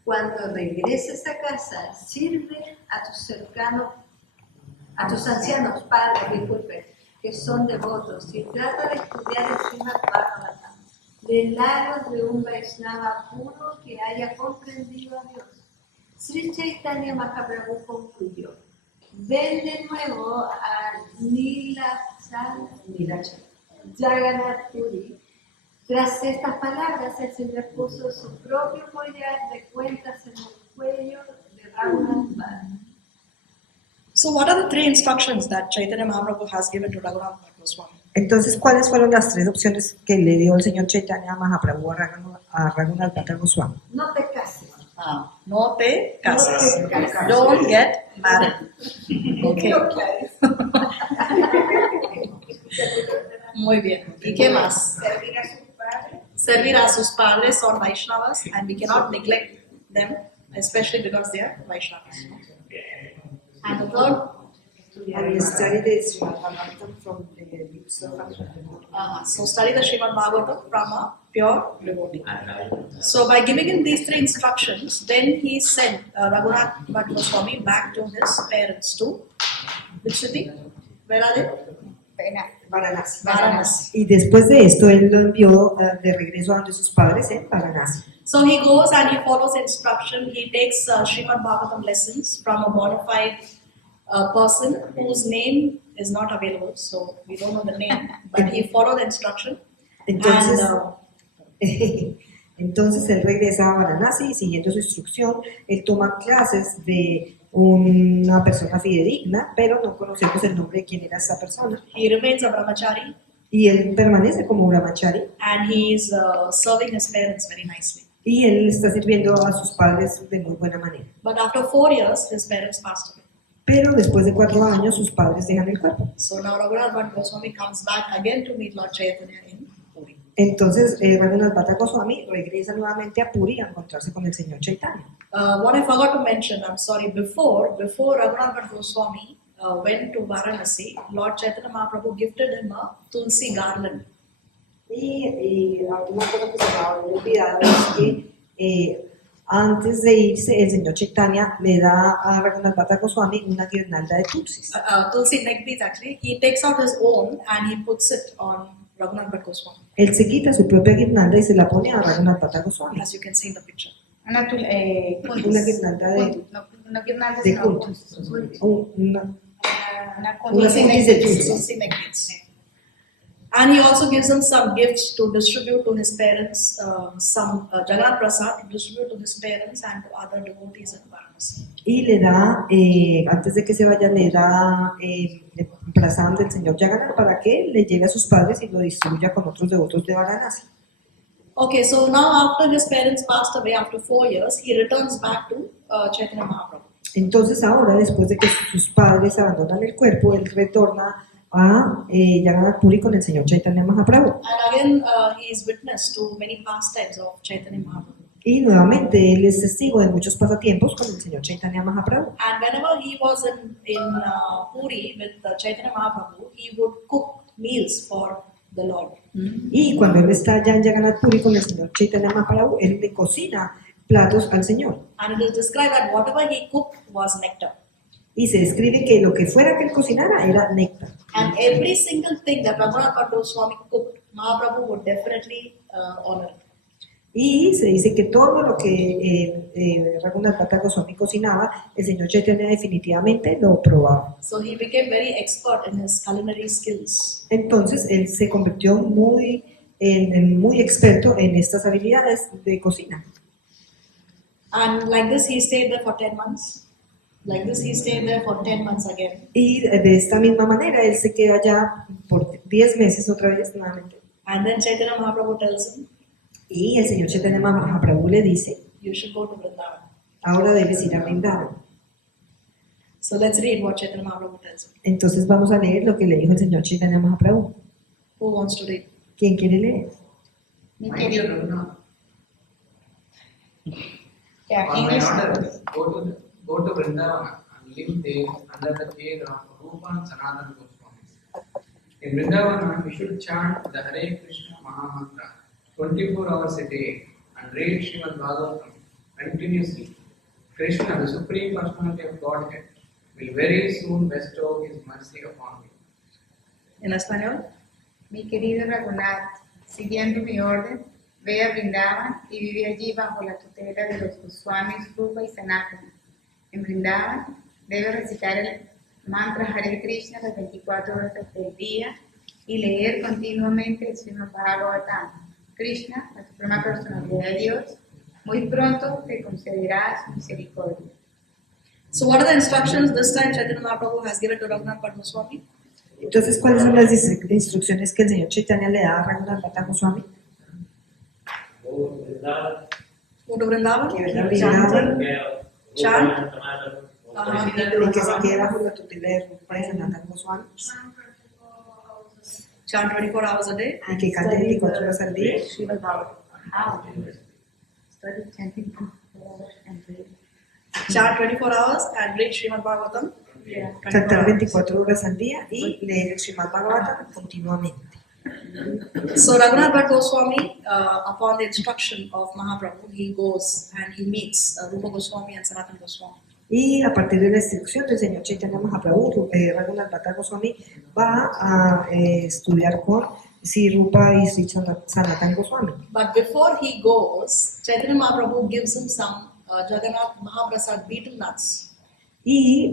cuando regreses a casa, sirve a tus cercanos, a tus ancianos padres, disculpe, que son devotos, y trata de estudiar el Srimad Bhagavatam, de labios de un Vaishnava puro que haya comprendido a Dios. Sri Chaitanya Mahaprabhu concluyó, ven de nuevo a Nilachal Jagannath Puri. Tras estas palabras, el Señor puso su propio collar de cuentas en el cuello de Raghunath Bhatta. So what are the 3 instructions that Chaitanya Mahaprabhu has given to Raghunath Bhatta Goswami? Entonces, ¿cuáles fueron las 3 opciones que le dio el señor Chaitanya Mahaprabhu a Raghunath Bhatta Goswami? No te cases. No te cases. No te cases. Don't get married. Okay. Muy bien. ¿Y qué más? Servir a sus padres son Vaishnavas, and we cannot neglect them, especially because they are Vaishnavas. And the third, And study the Srimad Bhagavatam from the lips of so study the Srimad Bhagavatam from a pure devotee. So by giving him these 3 instructions, then he sent Raghunath Bhatta Goswami back to his parents too. Which city? Where are they? Varanasi. Varanasi. Y después de esto, él lo envió de regreso a donde sus padres en Varanasi. So he goes and he follows the instruction. He takes Srimad Bhagavatam lessons from a bona fide person whose name is not available, so we don't know the name, but he followed the instruction. Entonces, And entonces él regresa a Varanasi y siguiendo su instrucción, él toma clases de una persona fidedigna, pero no conocemos el nombre de quién era esa persona. he remains a brahmachari Y él permanece como brahmachari and he's serving his parents very nicely. y él está sirviendo a sus padres de muy buena manera. But after 4 years, his parents passed away. Pero después de 4 años, sus padres dejan el cuerpo. So now Raghunath Bhatta Goswami comes back again to meet Lord Chaitanya in Puri. Entonces, Raghunath Bhatta Goswami regresa nuevamente a Puri a encontrarse con el señor Chaitanya. What I forgot to mention, I'm sorry, before Raghunath Bhatta Goswami went to Varanasi, Lord Chaitanya Mahaprabhu gifted him a tulsi garland. Y una cosa que se me había olvidado es que antes de irse, el señor Chaitanya le da a Raghunath Bhatta Goswami una guirnalda de tulsis. Tulsi neck beads actually. He takes out his own and he puts it on Raghunath Bhatta Goswami, Él se quita su propia guirnalda y se la pone a Raghunath Bhatta Goswami. as you can see in the picture. Una guirnalda de puntos. Una puntis de tulsis. Tulsi neck beads. And he also gives him some gifts to distribute to his parents, some Jagannath Prasad to distribute to his parents and to other devotees in Varanasi. Y le da, antes de que se vaya, le da prasad del señor Jagannath para que le lleve a sus padres y lo distribuya con otros devotos de Varanasi. Okay, so now after his parents passed away after 4 years, he returns back to Chaitanya Mahaprabhu. Entonces ahora, después de que sus padres abandonan el cuerpo, él retorna a Jagannath Puri con el señor Chaitanya Mahaprabhu. And again, he is witness to many pastimes of Chaitanya Mahaprabhu. Y nuevamente él es testigo de muchos pasatiempos con el señor Chaitanya Mahaprabhu. And whenever he was in Puri with Chaitanya Mahaprabhu, he would cook meals for the Lord. Y cuando él está allá en Jagannath Puri con el señor Chaitanya Mahaprabhu, él le cocina platos al señor. And it is described that whatever he cooked was nectar. Y se describe que lo que fuera que él cocinara era néctar. And every single thing that Raghunath Bhatt Goswami cooked, Mahaprabhu would definitely honor it. Y se dice que todo lo que Raghunath Bhatta Goswami cocinaba, el señor Chaitanya definitivamente lo probaba. So he became very expert in his culinary skills. Entonces él se convirtió muy experto en estas habilidades de cocina. And like this, he stayed there for 10 months. Like this, he stayed there for 10 months again. Y de esta misma manera él se queda allá por 10 meses otra vez nuevamente. And then Chaitanya Mahaprabhu tells him, Y el señor Chaitanya Mahaprabhu le dice, you should go to Vrindavan. ahora debes ir a Vrindavan. So let's read what Chaitanya Mahaprabhu tells him. Entonces vamos a leer lo que le dijo el señor Chaitanya Mahaprabhu. Who wants to read? ¿Quién quiere leer? Mi My querido. dear Raghunath, Yeah, on my English. order, go to Vrindavan and live there under the care of Rupa and Sanatana Goswamis. In Vrindavan, we should chant the Hare Krishna Mahamantra 24 hours a day and read Srimad Bhagavatam continuously. Krishna, the Supreme Personality of Godhead, will very soon bestow His mercy upon you. In Espanol? Mi querido Raghunath, siguiendo mi orden, ve a Vrindavan y vive allí bajo la tutela de los Goswamis Rupa y Sanatana. En Vrindavan debe recitar el mantra Hare Krishna las 24 horas del día y leer continuamente el Srimad Bhagavatam. Krishna, la suprema personalidad de Dios, muy pronto te concederá su misericordia. So what are the instructions this time Chaitanya Mahaprabhu has given to Raghunath Bhatt Goswami? Entonces, ¿cuáles son las instrucciones que el señor Chaitanya le da a Raghunath Bhatta Goswami? Go to Vrindavan, Que vaya a keep Vrindavan, chanting, chant, y que se quede bajo la tutela de Rupa y Sanatana Goswami, chant 24 hours a day, y que cante 24 horas al día, Srimad Bhagavatam. How? Study chanting and read. Chant 24 hours and read Srimad Bhagavatam. Yeah. 24 cantar hours. 24 horas al día y leer el Srimad Bhagavatam continuamente. So Raghunath Bhatt Goswami, upon the instruction of Mahaprabhu, he goes and he meets Rupa Goswami and Sanatana Goswami. Y a partir de la instrucción del señor Chaitanya Mahaprabhu, Raghunath Bhatta Goswami va a estudiar con Sri Rupa y Sri Sanatana Goswami. But before he goes, Chaitanya Mahaprabhu gives him some Jagannath Mahaprasad betel nuts.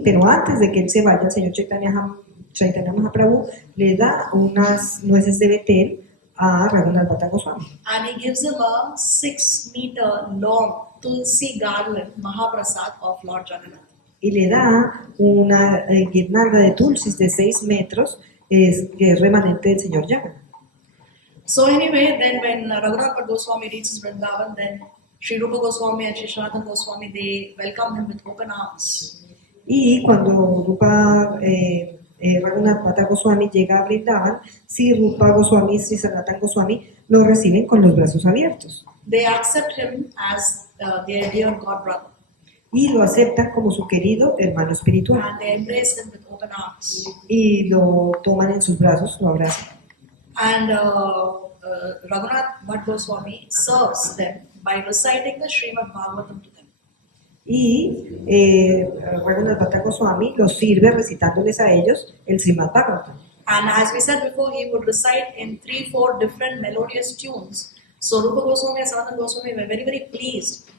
Pero antes de que él se vaya, el señor Chaitanya Mahaprabhu le da unas nueces de Betel a Raghunath Bhatta Goswami. And he gives him a 6-meter long Tulsi garland Mahaprasad of Lord Jagannath. Y le da una guirnalda de tulsis de 6 metros que es remanente del señor Jagannath. So anyway, then when Raghunath Bhatt Goswami reaches Vrindavan, then Sri Rupa Goswami and Sri Sanatana Goswami, they welcome him with open arms. Y cuando Raghunath Bhatta Goswami llega a Vrindavan, Sri Rupa Goswami y Sri Sanatana Goswami lo reciben con los brazos abiertos They accept him as their dear God brother, y lo aceptan como su querido hermano espiritual and they embrace him with open arms. y lo toman en sus brazos, lo abrazan. And Raghunath Bhatt Goswami serves them by reciting the Srimad Bhagavatam to them. Y Raghunath Bhatta Goswami los sirve recitándoles a ellos el Srimad Bhagavatam. And as we said before, he would recite in 3-4 different melodious tunes. So Rupa Goswami and Sanatana Goswami were very, very pleased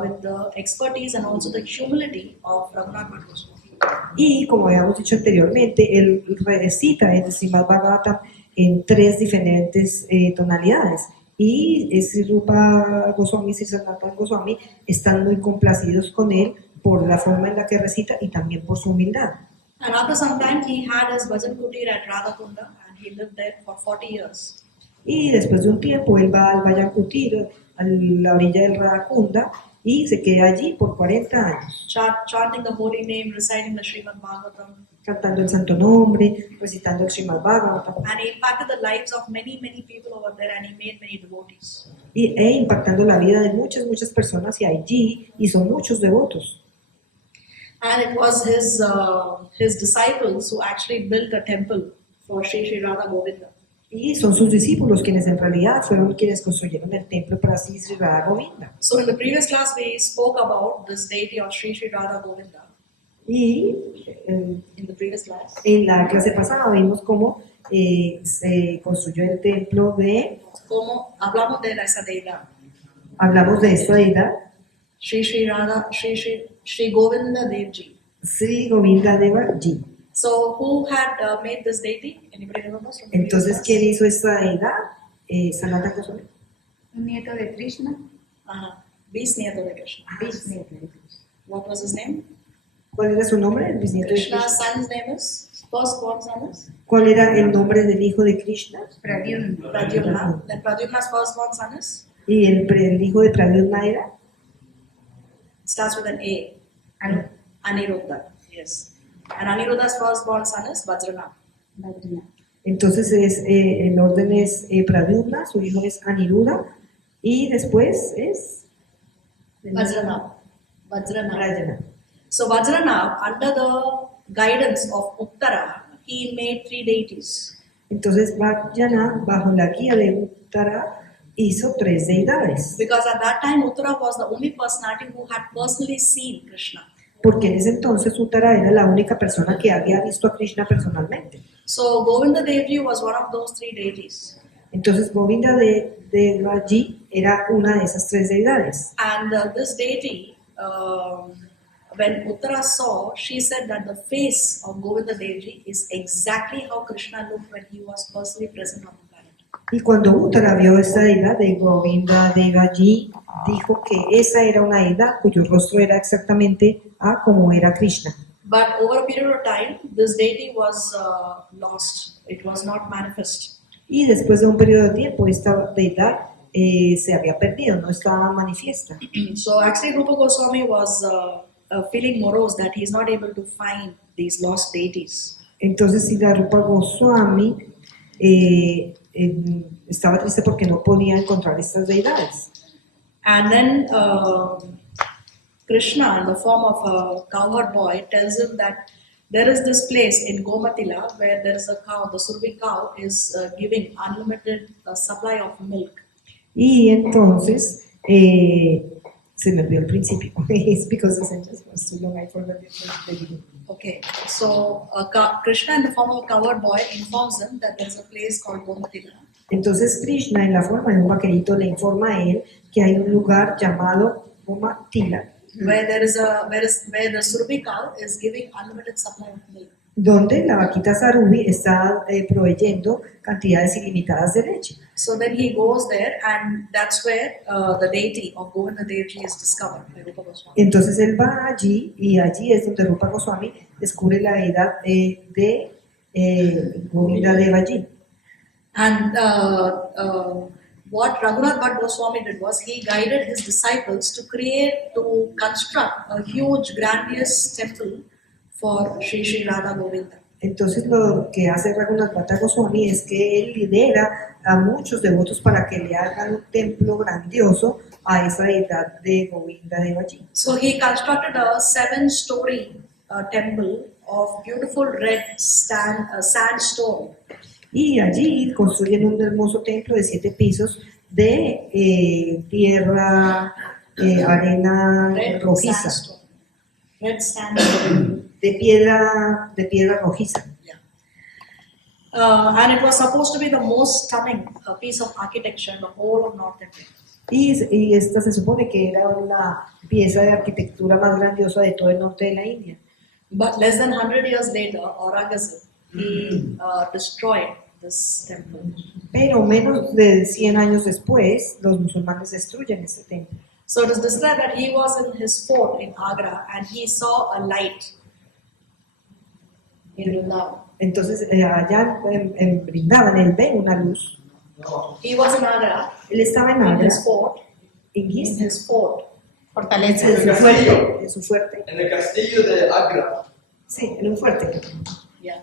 with the expertise and also the humility of Raghunath Bhatt Goswami. Y como habíamos dicho anteriormente, él recita el Srimad Bhagavatam en 3 diferentes tonalidades. Y Sri Rupa Goswami y Sri Sanatana Goswami están muy complacidos con él por la forma en la que recita y también por su humildad. And after some time, he had his Bhajan Kutir at Radhakunda and he lived there for 40 years. Y después de un tiempo él va al Bhajan Kutir, a la orilla del Radhakunda, y se queda allí por 40 años, Chanting the holy name, reciting the Srimad Bhagavatam. cantando el santo nombre, recitando el Srimad Bhagavatam, And he impacted the lives of many, many people over there and he made many devotees. e impactando la vida de muchas, muchas personas y allí hizo muchos devotos. And it was his disciples who actually built a temple for Sri Radha Govinda. Y son sus discípulos quienes en realidad fueron quienes construyeron el templo para Sri Radha Govinda. So in the previous class we spoke about this deity of Sri Radha Govinda. Y in the previous class. en la clase pasada vimos cómo se construyó el templo de, Como hablamos de esa deidad, hablamos de esta deidad, Sri Radha, Sri Govinda Devji. Sri Govinda Deva Ji. So who had made this deity? Anybody remembers from the previous Entonces, class? ¿quién hizo esta deidad? Sanatana Goswami. Un nieto de Krishna. Bisnieto de Krishna. Bisnieto de Krishna. What was his name? ¿Cuál era su nombre? El bisnieto de Krishna's Krishna. son's name is, firstborn son is ¿Cuál era el nombre del hijo de Krishna? Pradyumna. Pradyumna. Then Pradyumna's firstborn son is, Y el hijo de Pradyumna era starts with an A. Anu. Aniruddha. Yes. And Aniruddha's firstborn son is Vajranath. Badrinath. Entonces el orden es Pradyumna, su hijo es Aniruddha y después es Vajranath. Vajranath. Rajana. So Vajranath, under the guidance of Uttara, he made 3 deities. Entonces Vajrana, bajo la guía de Uttara, hizo 3 deidades, Because at that time Uttara was the only personality who had personally seen Krishna. porque en ese entonces Uttara era la única persona que había visto a Krishna personalmente. So Govinda Devji was one of those 3 deities. Entonces Govinda Deva Ji era una de esas 3 deidades. And this deity, when Uttara saw, she said that the face of Govinda Devji is exactly how Krishna looked when he was personally present on the planet. Y cuando Uttara vio esta deidad de Govinda Deva Ji, dijo que esa era una deidad cuyo rostro era exactamente como era Krishna. But over a period of time, this deity was lost. It was not manifest. Y después de un periodo de tiempo, esta deidad se había perdido, no estaba manifiesta. So actually, Rupa Goswami was feeling morose that he is not able to find these lost deities. Entonces, Srila Rupa Goswami estaba triste porque no podía encontrar estas deidades. And then Krishna, in the form of a cowherd boy, tells him that there is this place in Gomatila where there is a cow, the Survi cow is giving unlimited supply of milk. Y entonces, se me olvidó el principio. It's because the sentence was too long, I forgot the beginning. Okay, so Krishna, in the form of a cowherd boy, informs him that there is a place called Gomatila. Entonces Krishna, en la forma de un vaquerito, le informa a él que hay un lugar llamado Gomatila, Where there is where the Survi cow is giving unlimited supply of milk. donde la vaquita Sarubi está proveyendo cantidades ilimitadas de leche. So then he goes there, and that's where the deity of Govinda Devji is discovered by Rupa Goswami. Entonces él va allí y allí es donde Rupa Goswami descubre la deidad de Govinda Deva Ji. And what Raghunath Bhatt Goswami did was he guided his disciples to construct a huge, grandiose temple for Sri Radha Govinda. Entonces lo que hace Raghunath Bhatt Goswami es que él lidera a muchos devotos para que le hagan un templo grandioso a esa deidad de Govinda Deva Ji. So he constructed a 7-story temple of beautiful red sandstone. Y allí construyen un hermoso templo de 7 pisos de tierra, arena Red rojiza, sandstone. Red sandstone. de piedra rojiza. Yeah. And it was supposed to be the most stunning piece of architecture in the whole of North India. Y esta se supone que era la pieza de arquitectura más grandiosa de todo el norte de la India. But less than 100 years later, Aurangzeb, he destroyed this temple. Pero menos de 100 años después, los musulmanes destruyen este templo. So it is described that he was in his fort in Agra and he saw a light in Vrindavan. Entonces, allá en Vrindavan, él ve una luz. He was in Agra, Él estaba en in Agra, his fort, en Fortaleza. su fuerte. En el castillo de Agra. Sí, en un fuerte. yeah.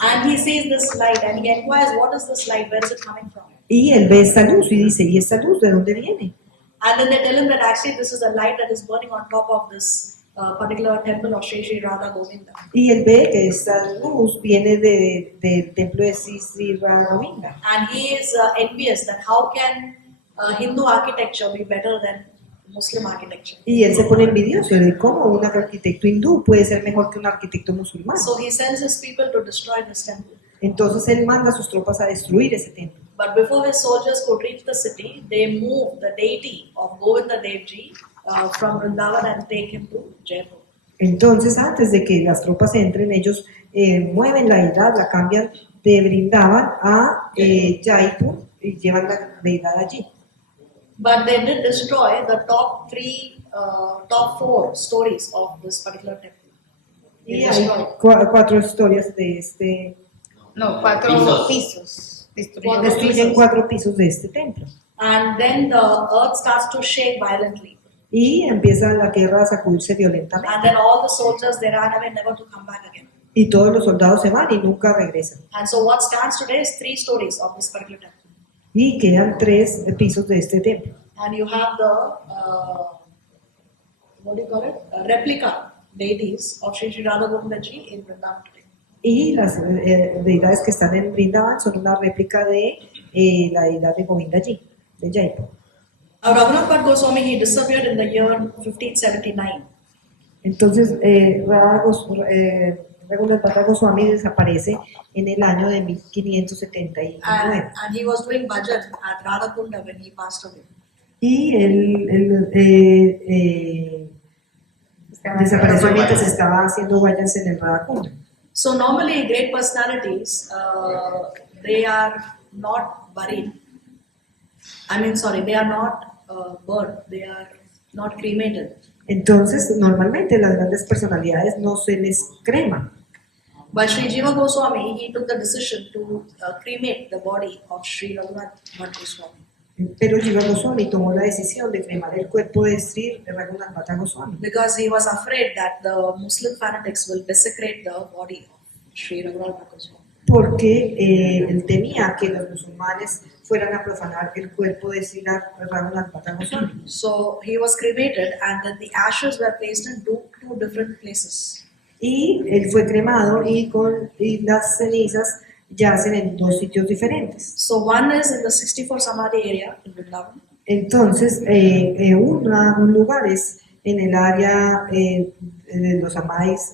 And he sees this light and he inquires, what is this light, where is it coming from? Y él ve esta luz y dice, ¿y esta luz de dónde viene? And then they tell him that actually this is a light that is burning on top of this particular temple of Sri Radha Govinda. Y él ve que esta luz viene del templo de Sri Radha Govinda. And he is envious that how can Hindu architecture be better than Muslim architecture. Y él se pone envidioso de cómo un arquitecto hindú puede ser mejor que un arquitecto musulmán. So he sends his people to destroy this temple. Entonces él manda a sus tropas a destruir ese templo. But before his soldiers could reach the city, they moved the deity of Govinda Devji from Vrindavan and take him to Jaipur. Entonces, antes de que las tropas entren, ellos mueven la deidad, la cambian de Brindavan a Jaipur y llevan la deidad allí. But they did destroy the top four stories of this particular temple. Y They hay destroyed. cuatro historias de este. No, 4 Pisos. pisos. Cuatro Destruyen pisos. 4 pisos de este templo. And then the earth starts to shake violently. Y empieza la tierra a sacudirse violentamente. And then all the soldiers, they ran away, never to come back again. Y todos los soldados se van y nunca regresan. And so what stands today is 3 stories of this particular temple. Y quedan 3 pisos de este templo. And you have the, what do you call it? Replica deities of Sri Sri Radha Govindaji in Vrindavan today. Y las deidades que están en Brindavan son una réplica de la deidad de Govindaji, de Jaipur. Raghunath Bhatt Goswami, he disappeared in the year 1579. Entonces, Raghunath Bhatt Goswami desaparece en el año de 1579. And he was doing bhajan at Radhakunda when he passed away. Y él desapareció mientras estaba haciendo guayas en el Radhakunda. So normally great personalities, they are not buried. They are not burned. They are not cremated. Entonces, normalmente las grandes personalidades no se les crema. But Sri Jiva Goswami, he took the decision to cremate the body of Sri Raghunath Bhatt Goswami. Pero Jiva Goswami tomó la decisión de cremar el cuerpo de Sri Raghunath Bhatt Goswami. Because he was afraid that the Muslim fanatics will desecrate the body of Sri Raghunath Bhatt Goswami. Porque él temía que los musulmanes fueran a profanar el cuerpo de Sri Raghunath Bhatt Goswami. So he was cremated, and then the ashes were placed in two different places. Y él fue cremado y las cenizas yacen en 2 sitios diferentes. So one is in the 64 Samadhi area in Vrindavan, Entonces, un lugar es en el área de los samadhis,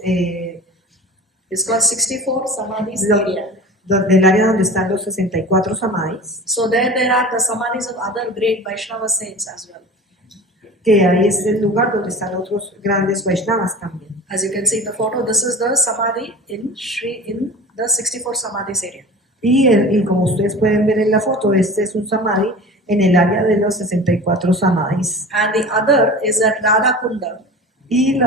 it's called 64 Samadhis Lo- area. del área donde están los 64 samadhis, So there are the Samadhis of other great Vaishnava saints as well. que ahí es el lugar donde están otros grandes Vaishnavas también. As you can see in the photo, this is the Samadhi in the 64 Samadhis area. Y como ustedes pueden ver en la foto, este es un samadhi en el área de los 64 samadhis. And the other is at Radhakunda. Y el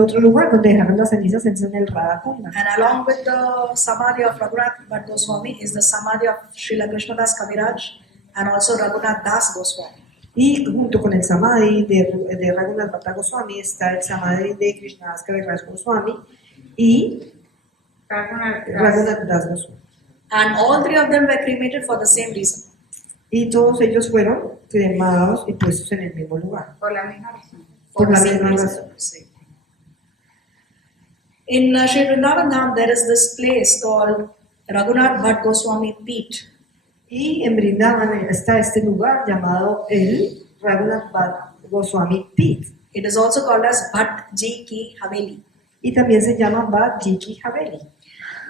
otro lugar donde dejaron las cenizas es en el Radhakunda. And along with the Samadhi of Raghunath Bhatt Goswami is the Samadhi of Srila Krishnadas Kaviraj and also Raghunath Das Goswami. Y junto con el samadhi de Raghunath Bhatt Goswami está el samadhi de Krishnadas Kaviraj Goswami y Raghunath Das Goswami. And all 3 of them were cremated for the same reason. Y todos ellos fueron cremados y puestos en el mismo lugar. Por la misma razón. Por the la same misma reason. razón. In Sri Vrindavan Dham, there is this place called Raghunath Bhatt Goswami Peeth. Y en Brindavan está este lugar llamado el Raghunath Bhatt Goswami Peeth. It is also called as Bhatt Ji Ki Haveli. Y también se llama Bhatt Ji Ki Haveli.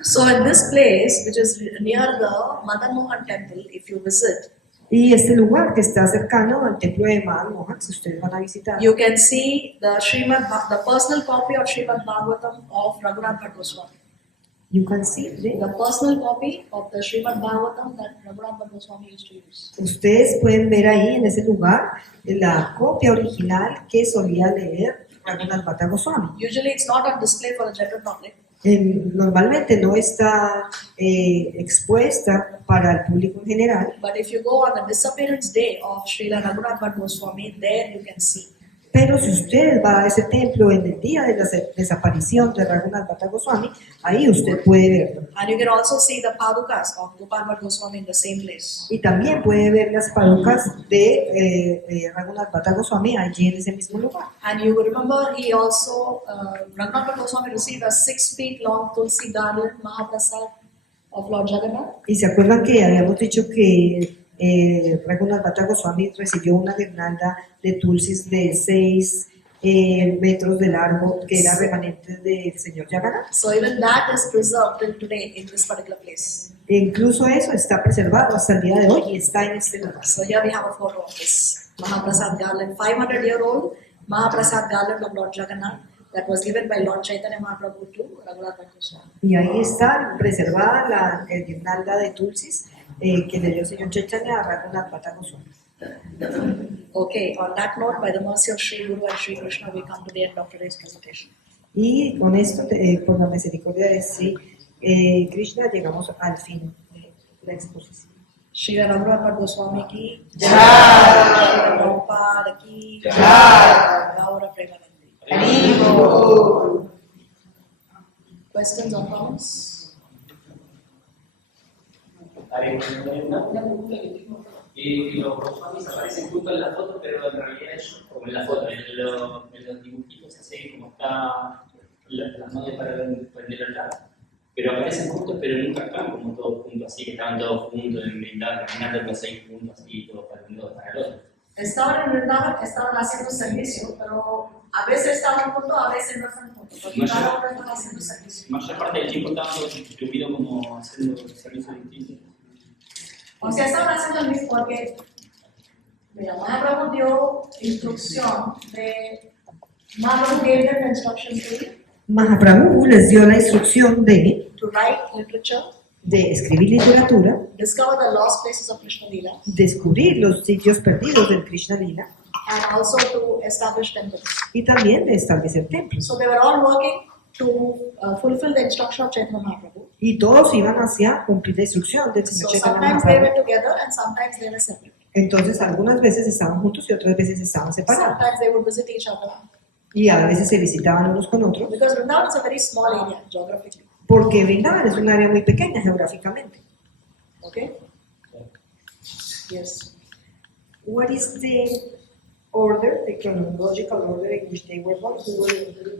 So in this place, which is near the Madan Mohan temple, if you visit, Y este lugar que está cercano al templo de Madan Mohan, si ustedes van a visitar, you can see the the personal copy of Srimad Bhagavatam of Raghunath Bhatt Goswami. you can see, The personal copy of the Srimad Bhagavatam that Raghunath Bhatt Goswami used to use. ustedes pueden ver ahí en ese lugar la copia original que solía leer Raghunath Bhatt Goswami. Usually it's not on display for the general public, Normalmente no está expuesta para el público en general, but if you go on the disappearance day of Srila Raghunath Bhatt Goswami, there you can see. pero si usted va a ese templo en el día de la desaparición de Raghunath Bhatt Goswami, ahí usted puede verlo. And you can also see the padukas of Gopal Bhatt Goswami in the same place. Y también puede ver las paducas de Raghunath Bhatt Goswami allí en ese mismo lugar. And you remember he also, Raghunath Bhatt Goswami received a 6 feet long Tulsi garland Mahaprasad of Lord Jagannath. Y se acuerdan que habíamos dicho que Raghunath Bhatta Goswami recibió una guirnalda de tulsis de 6 metros de largo que era remanente del señor Jagannath. So even that is preserved till today in this particular place. E incluso eso está preservado hasta el día de hoy y está en este lugar. So here we have a photo of this Mahaprasad garland, 500-year-old Mahaprasad garland of Lord Jagannath that was given by Lord Chaitanya Mahaprabhu to Raghunath Bhatta Goswami. Y ahí está preservada la guirnalda de tulsis que le dio el señor Chaitanya a Raghunath Bhatta Goswami. Okay, on that note, by the mercy of Sri Guru and Sri Krishna, we come to the end of today's presentation. Y con esto, por la misericordia de Sri Krishna, llegamos al fin de la exposición. Shri Raghunath Bhatta Goswami ki Jai. Shri Prabhupada ki Jai. Gaura Premanandi. Haribo. Questions or comments? Una pregunta que tengo. Los Goswamis aparecen juntos en la foto, pero en realidad ellos, como en la foto, en los dibujitos así como está las manos para prender el lado. Pero aparecen juntos, pero nunca están como todos juntos, así que estaban todos juntos en Vrindavan, caminando los 6 juntos, así, todos para uno para el otro. Estaban en Vrindavan, estaban haciendo servicio, pero a veces estaban juntos, a veces no estaban juntos, porque cada uno estaba haciendo servicio. La mayor parte del tiempo estaban todos distribuidos como haciendo servicios distintos. O sea, estaban haciendo el mismo porque, mira, Mahaprabhu dio instrucción de, Mahaprabhu gave them the instruction Mahaprabhu les dio la instrucción to write literature, de escribir literatura, discover the lost places of Krishna Lila, descubrir los sitios perdidos del Krishna Lila and also to establish temples. y también de establecer templos. So they were all working to fulfill the instruction of Chaitanya Mahaprabhu. Y todos iban hacia cumplir la instrucción del So Señor Chaitanya sometimes they were Mahaprabhu. together and sometimes they were separate. Entonces, algunas veces estaban juntos y otras veces estaban separados. Sometimes they would visit each other. Y a veces se visitaban unos con otros, Because Vrindavan is a very small area geographically. porque Vrindavan es un área muy pequeña geográficamente. Okay? Yes. What is the order, the chronological order in which they were born? Who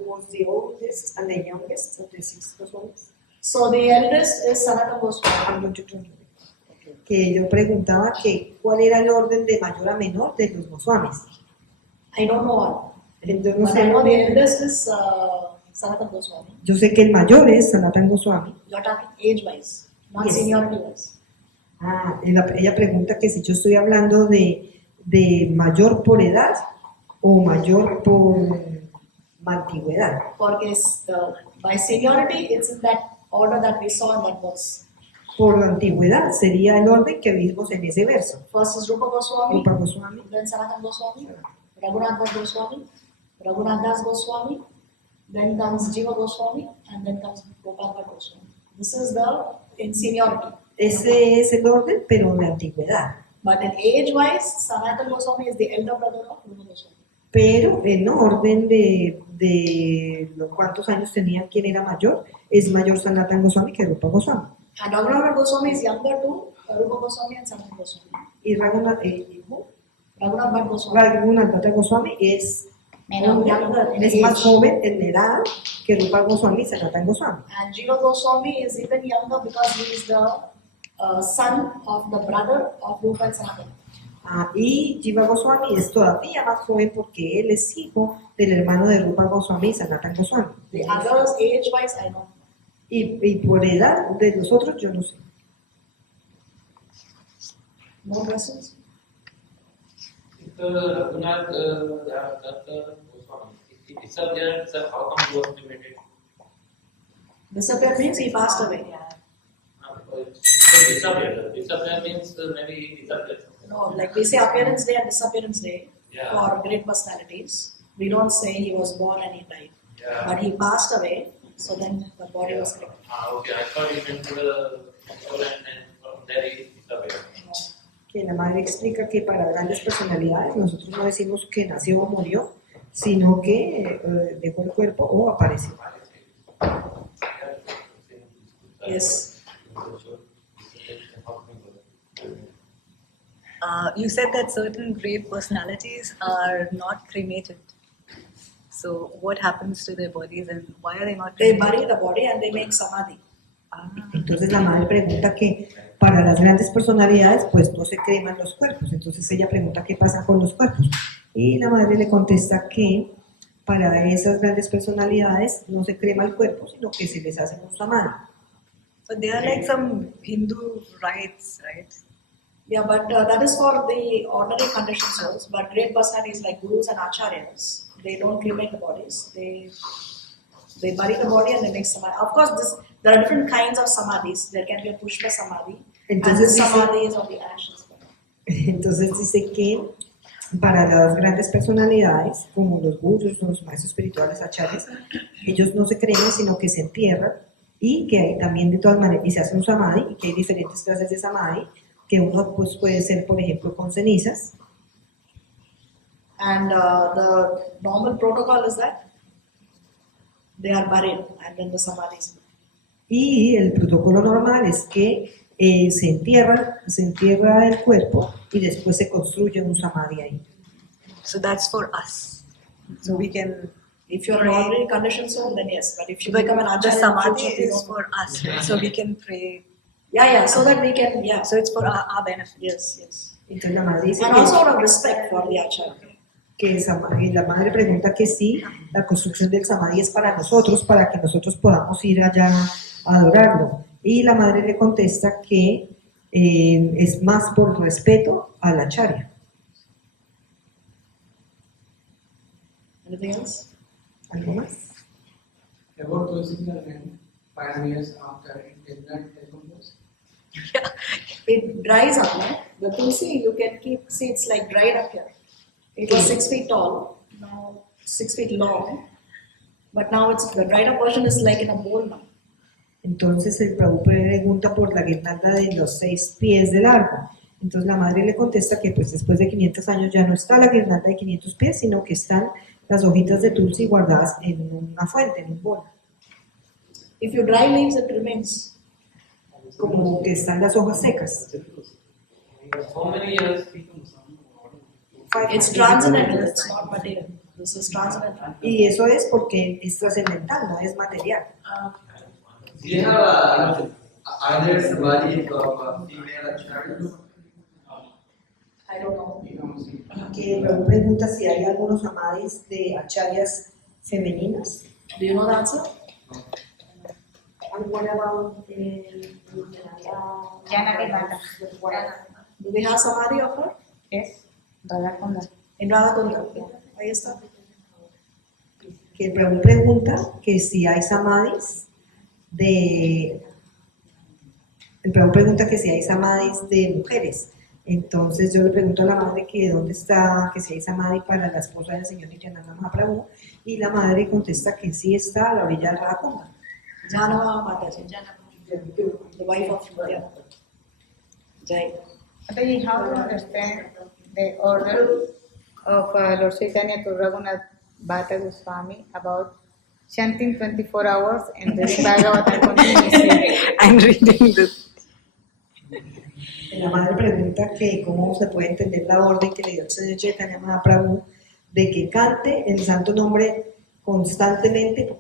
was the oldest and the youngest of the 6 Goswamis? So the eldest is Sanatana Goswami. I'm going to translate. Que yo preguntaba que cuál era el orden de mayor a menor de los Goswamis. I don't know all. Entonces, no But I know the sé, eldest is Sanatana Goswami. yo sé que el mayor es Sanatana Goswami. You're talking age-wise, not Yes. seniority-wise. Ella pregunta que si yo estoy hablando de mayor por edad o mayor por antigüedad. Porque by seniority, it's in that order that we saw in that verse. Por antigüedad sería el orden que vimos en ese verso. First is Rupa Goswami, Rupa Goswami, then Sanatana Goswami, Raghunath Bhatta Goswami, Raghunath Das Goswami, then comes Jiva Goswami, and then comes Gopal Bhatta Goswami. This is in seniority. ese es el orden, pero de antigüedad. But in age-wise, Sanatana Goswami is the elder brother of Rupa Goswami. Pero en orden de los cuántos años tenían quien era mayor, es mayor Sanatana Goswami que Rupa Goswami. And Raghunath Goswami is younger to Rupa Goswami and Sanatana Goswami. Y Raghunath Raghunath Bhatta Goswami. Bhatta Goswami es Younger in más age. joven en edad que Rupa Goswami y Sanatana Goswami. And Jiva Goswami is even younger because he is the son of the brother of Rupa and Sanatana. Y Jiva Goswami es todavía más joven porque él es hijo del hermano de Rupa Goswami y Sanatana Goswami. The others, age-wise, I don't know. Y por edad de los otros yo no sé. No questions? Raghunath Goswami, he disappeared, so how come he was cremated? Disappear means he passed away. Disappear. Disappear means maybe he disappeared. No, like we say appearance day and disappearance day Yeah. for great personalities. We don't say he was born and he died. Yeah. But he passed away, so then the body was cremated. Okay, I thought he went to the temple and then from there he disappeared. Que la madre explica que para grandes personalidades nosotros no decimos que nació o murió, sino que dejó el cuerpo o apareció. Yes. You said that certain great personalities are not cremated. So what happens to their bodies and why are they not They cremated? bury the body and they make samadhi. Entonces la madre pregunta que para las grandes personalidades pues no se creman los cuerpos. Entonces ella pregunta qué pasa con los cuerpos y la madre le contesta que para esas grandes personalidades no se crema el cuerpo, sino que se les hace un samadhi. So they are like some Hindu rites, right? Yeah, but that is for the ordinary conditioned souls. But great personalities like gurus and acharyas, they don't cremate the bodies. They bury the body and they make samadhi. Of course, there are different kinds of samadhis. There can be a pushpa samadhi, and Entonces this samadhi is of the ashes. Entonces dice que para las grandes personalidades, como los gurus, los maestros espirituales, acharyas, ellos no se creman, sino que se entierran y que hay también de todas maneras, y se hace un samadhi, y que hay diferentes clases de samadhi, que uno pues, puede ser, por ejemplo, con cenizas. And the normal protocol is that they are buried and then the samadhi is. Y el protocolo normal es que se entierra el cuerpo y después se construye un samadhi ahí. So that's for us. So we can. If you're an ordinary conditioned soul, then yes. But if you But become an the acharya, samadhi you is don't- for us, right? So we can pray. Yeah, so that we can, yeah. So it's for our benefit. Yes. Entonces la madre dice And also out of respect for the acharya. que el samadhi, la madre pregunta que sí, la construcción del samadhi es para nosotros, para que nosotros podamos ir allá a adorarlo. Y la madre le contesta que es más por respeto a la acharya. Anything else? ¿Algo más? About Tulsi and 5 years after it did not decompose. It dries up, no? The tulsi you can keep, see it's like dried up here. It was 6 feet tall, now 6 feet long, but now it's the dried up version is like in a bowl now. Entonces el Prabhupada pregunta por la guirnalda de los 6 pies de largo. Entonces la madre le contesta que pues después de 500 años ya no está la guirnalda de 500 pies, sino que están las hojitas de tulsi guardadas en una fuente, en un bol. If you dry leaves, it remains. Como que están las hojas secas. How many years? It's transcendental, it's not material. This is transcendental. Y eso es porque es trascendental, no es material. Do you have either samadhi of female acharyas? I don't know. Que Prabhu pregunta si hay algunos samadhis de acharyas femeninas. Do you know the answer? And what about Do we have samadhi of her? Yes, Radha In Radhakunda. Ahí está. que Prabhu pregunta que si hay samadhis de... El Prabhu pregunta que si hay samadhis de mujeres. Entonces yo le pregunto a la madre que dónde está, que si hay samadhi para la esposa del señor Nityananda Mahaprabhu, y la madre contesta que sí está a la orilla del Radhakunda. Janava Mataji. The wife of Nityananda. Jai. Mataji, how do you understand the order of Lord Chaitanya to Raghunath Bhatta Goswami about chanting 24 hours and reading Bhagavatam continuously? I'm reading this. La madre pregunta que cómo se puede entender la orden que le dio el señor Chaitanya Mahaprabhu de que cante el santo nombre constantemente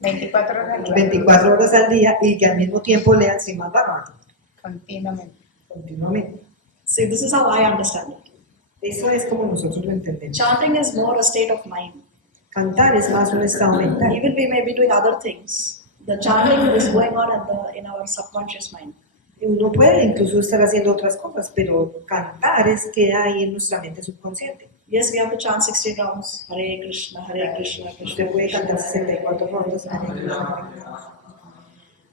24 horas al día. 24 horas al día y que al mismo tiempo lea Srimad Bhagavatam continuamente. See, this is how I understand it. Eso es como nosotros lo entendemos. Chanting is more a state of mind. Cantar es más un estado mental. Even we may be doing other things. The chanting is going on in our subconscious mind. Uno puede incluso estar haciendo otras cosas, pero cantar queda ahí en nuestra mente subconsciente. Yes, we have to chant 16 rounds. Hare Krishna, Krishna. Usted puede cantar 64 rondas.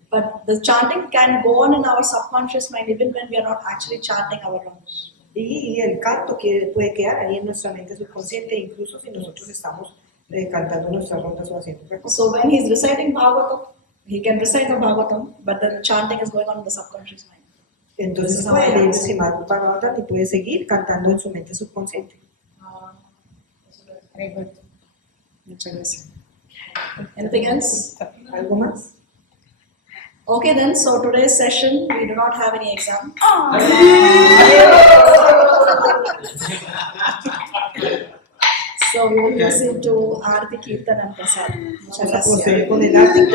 But the chanting can go on in our subconscious mind even when we are not actually chanting our rounds. Y el canto puede quedar ahí en nuestra mente subconsciente, incluso si nosotros estamos cantando nuestras rondas o haciendo otra cosa. So when he's reciting Bhagavatam, he can recite the Bhagavatam, but then the chanting is going on in the subconscious mind. Entonces puede leer Srimad Bhagavatam y puede seguir cantando en su mente subconsciente. Very good. Muchas gracias. Anything else? ¿Algo más? Okay then, so today's session, we do not have any exam. So we will proceed to Aarti, Kirtan and Prasad. Muchas Vamos a gracias. proceder con el arte.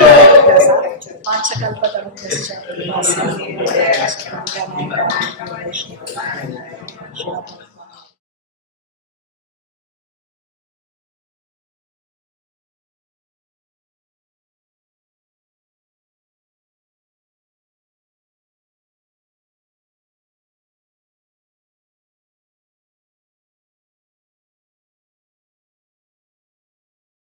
Panchakalpatarubhyascha, Vipasya, Vipasya,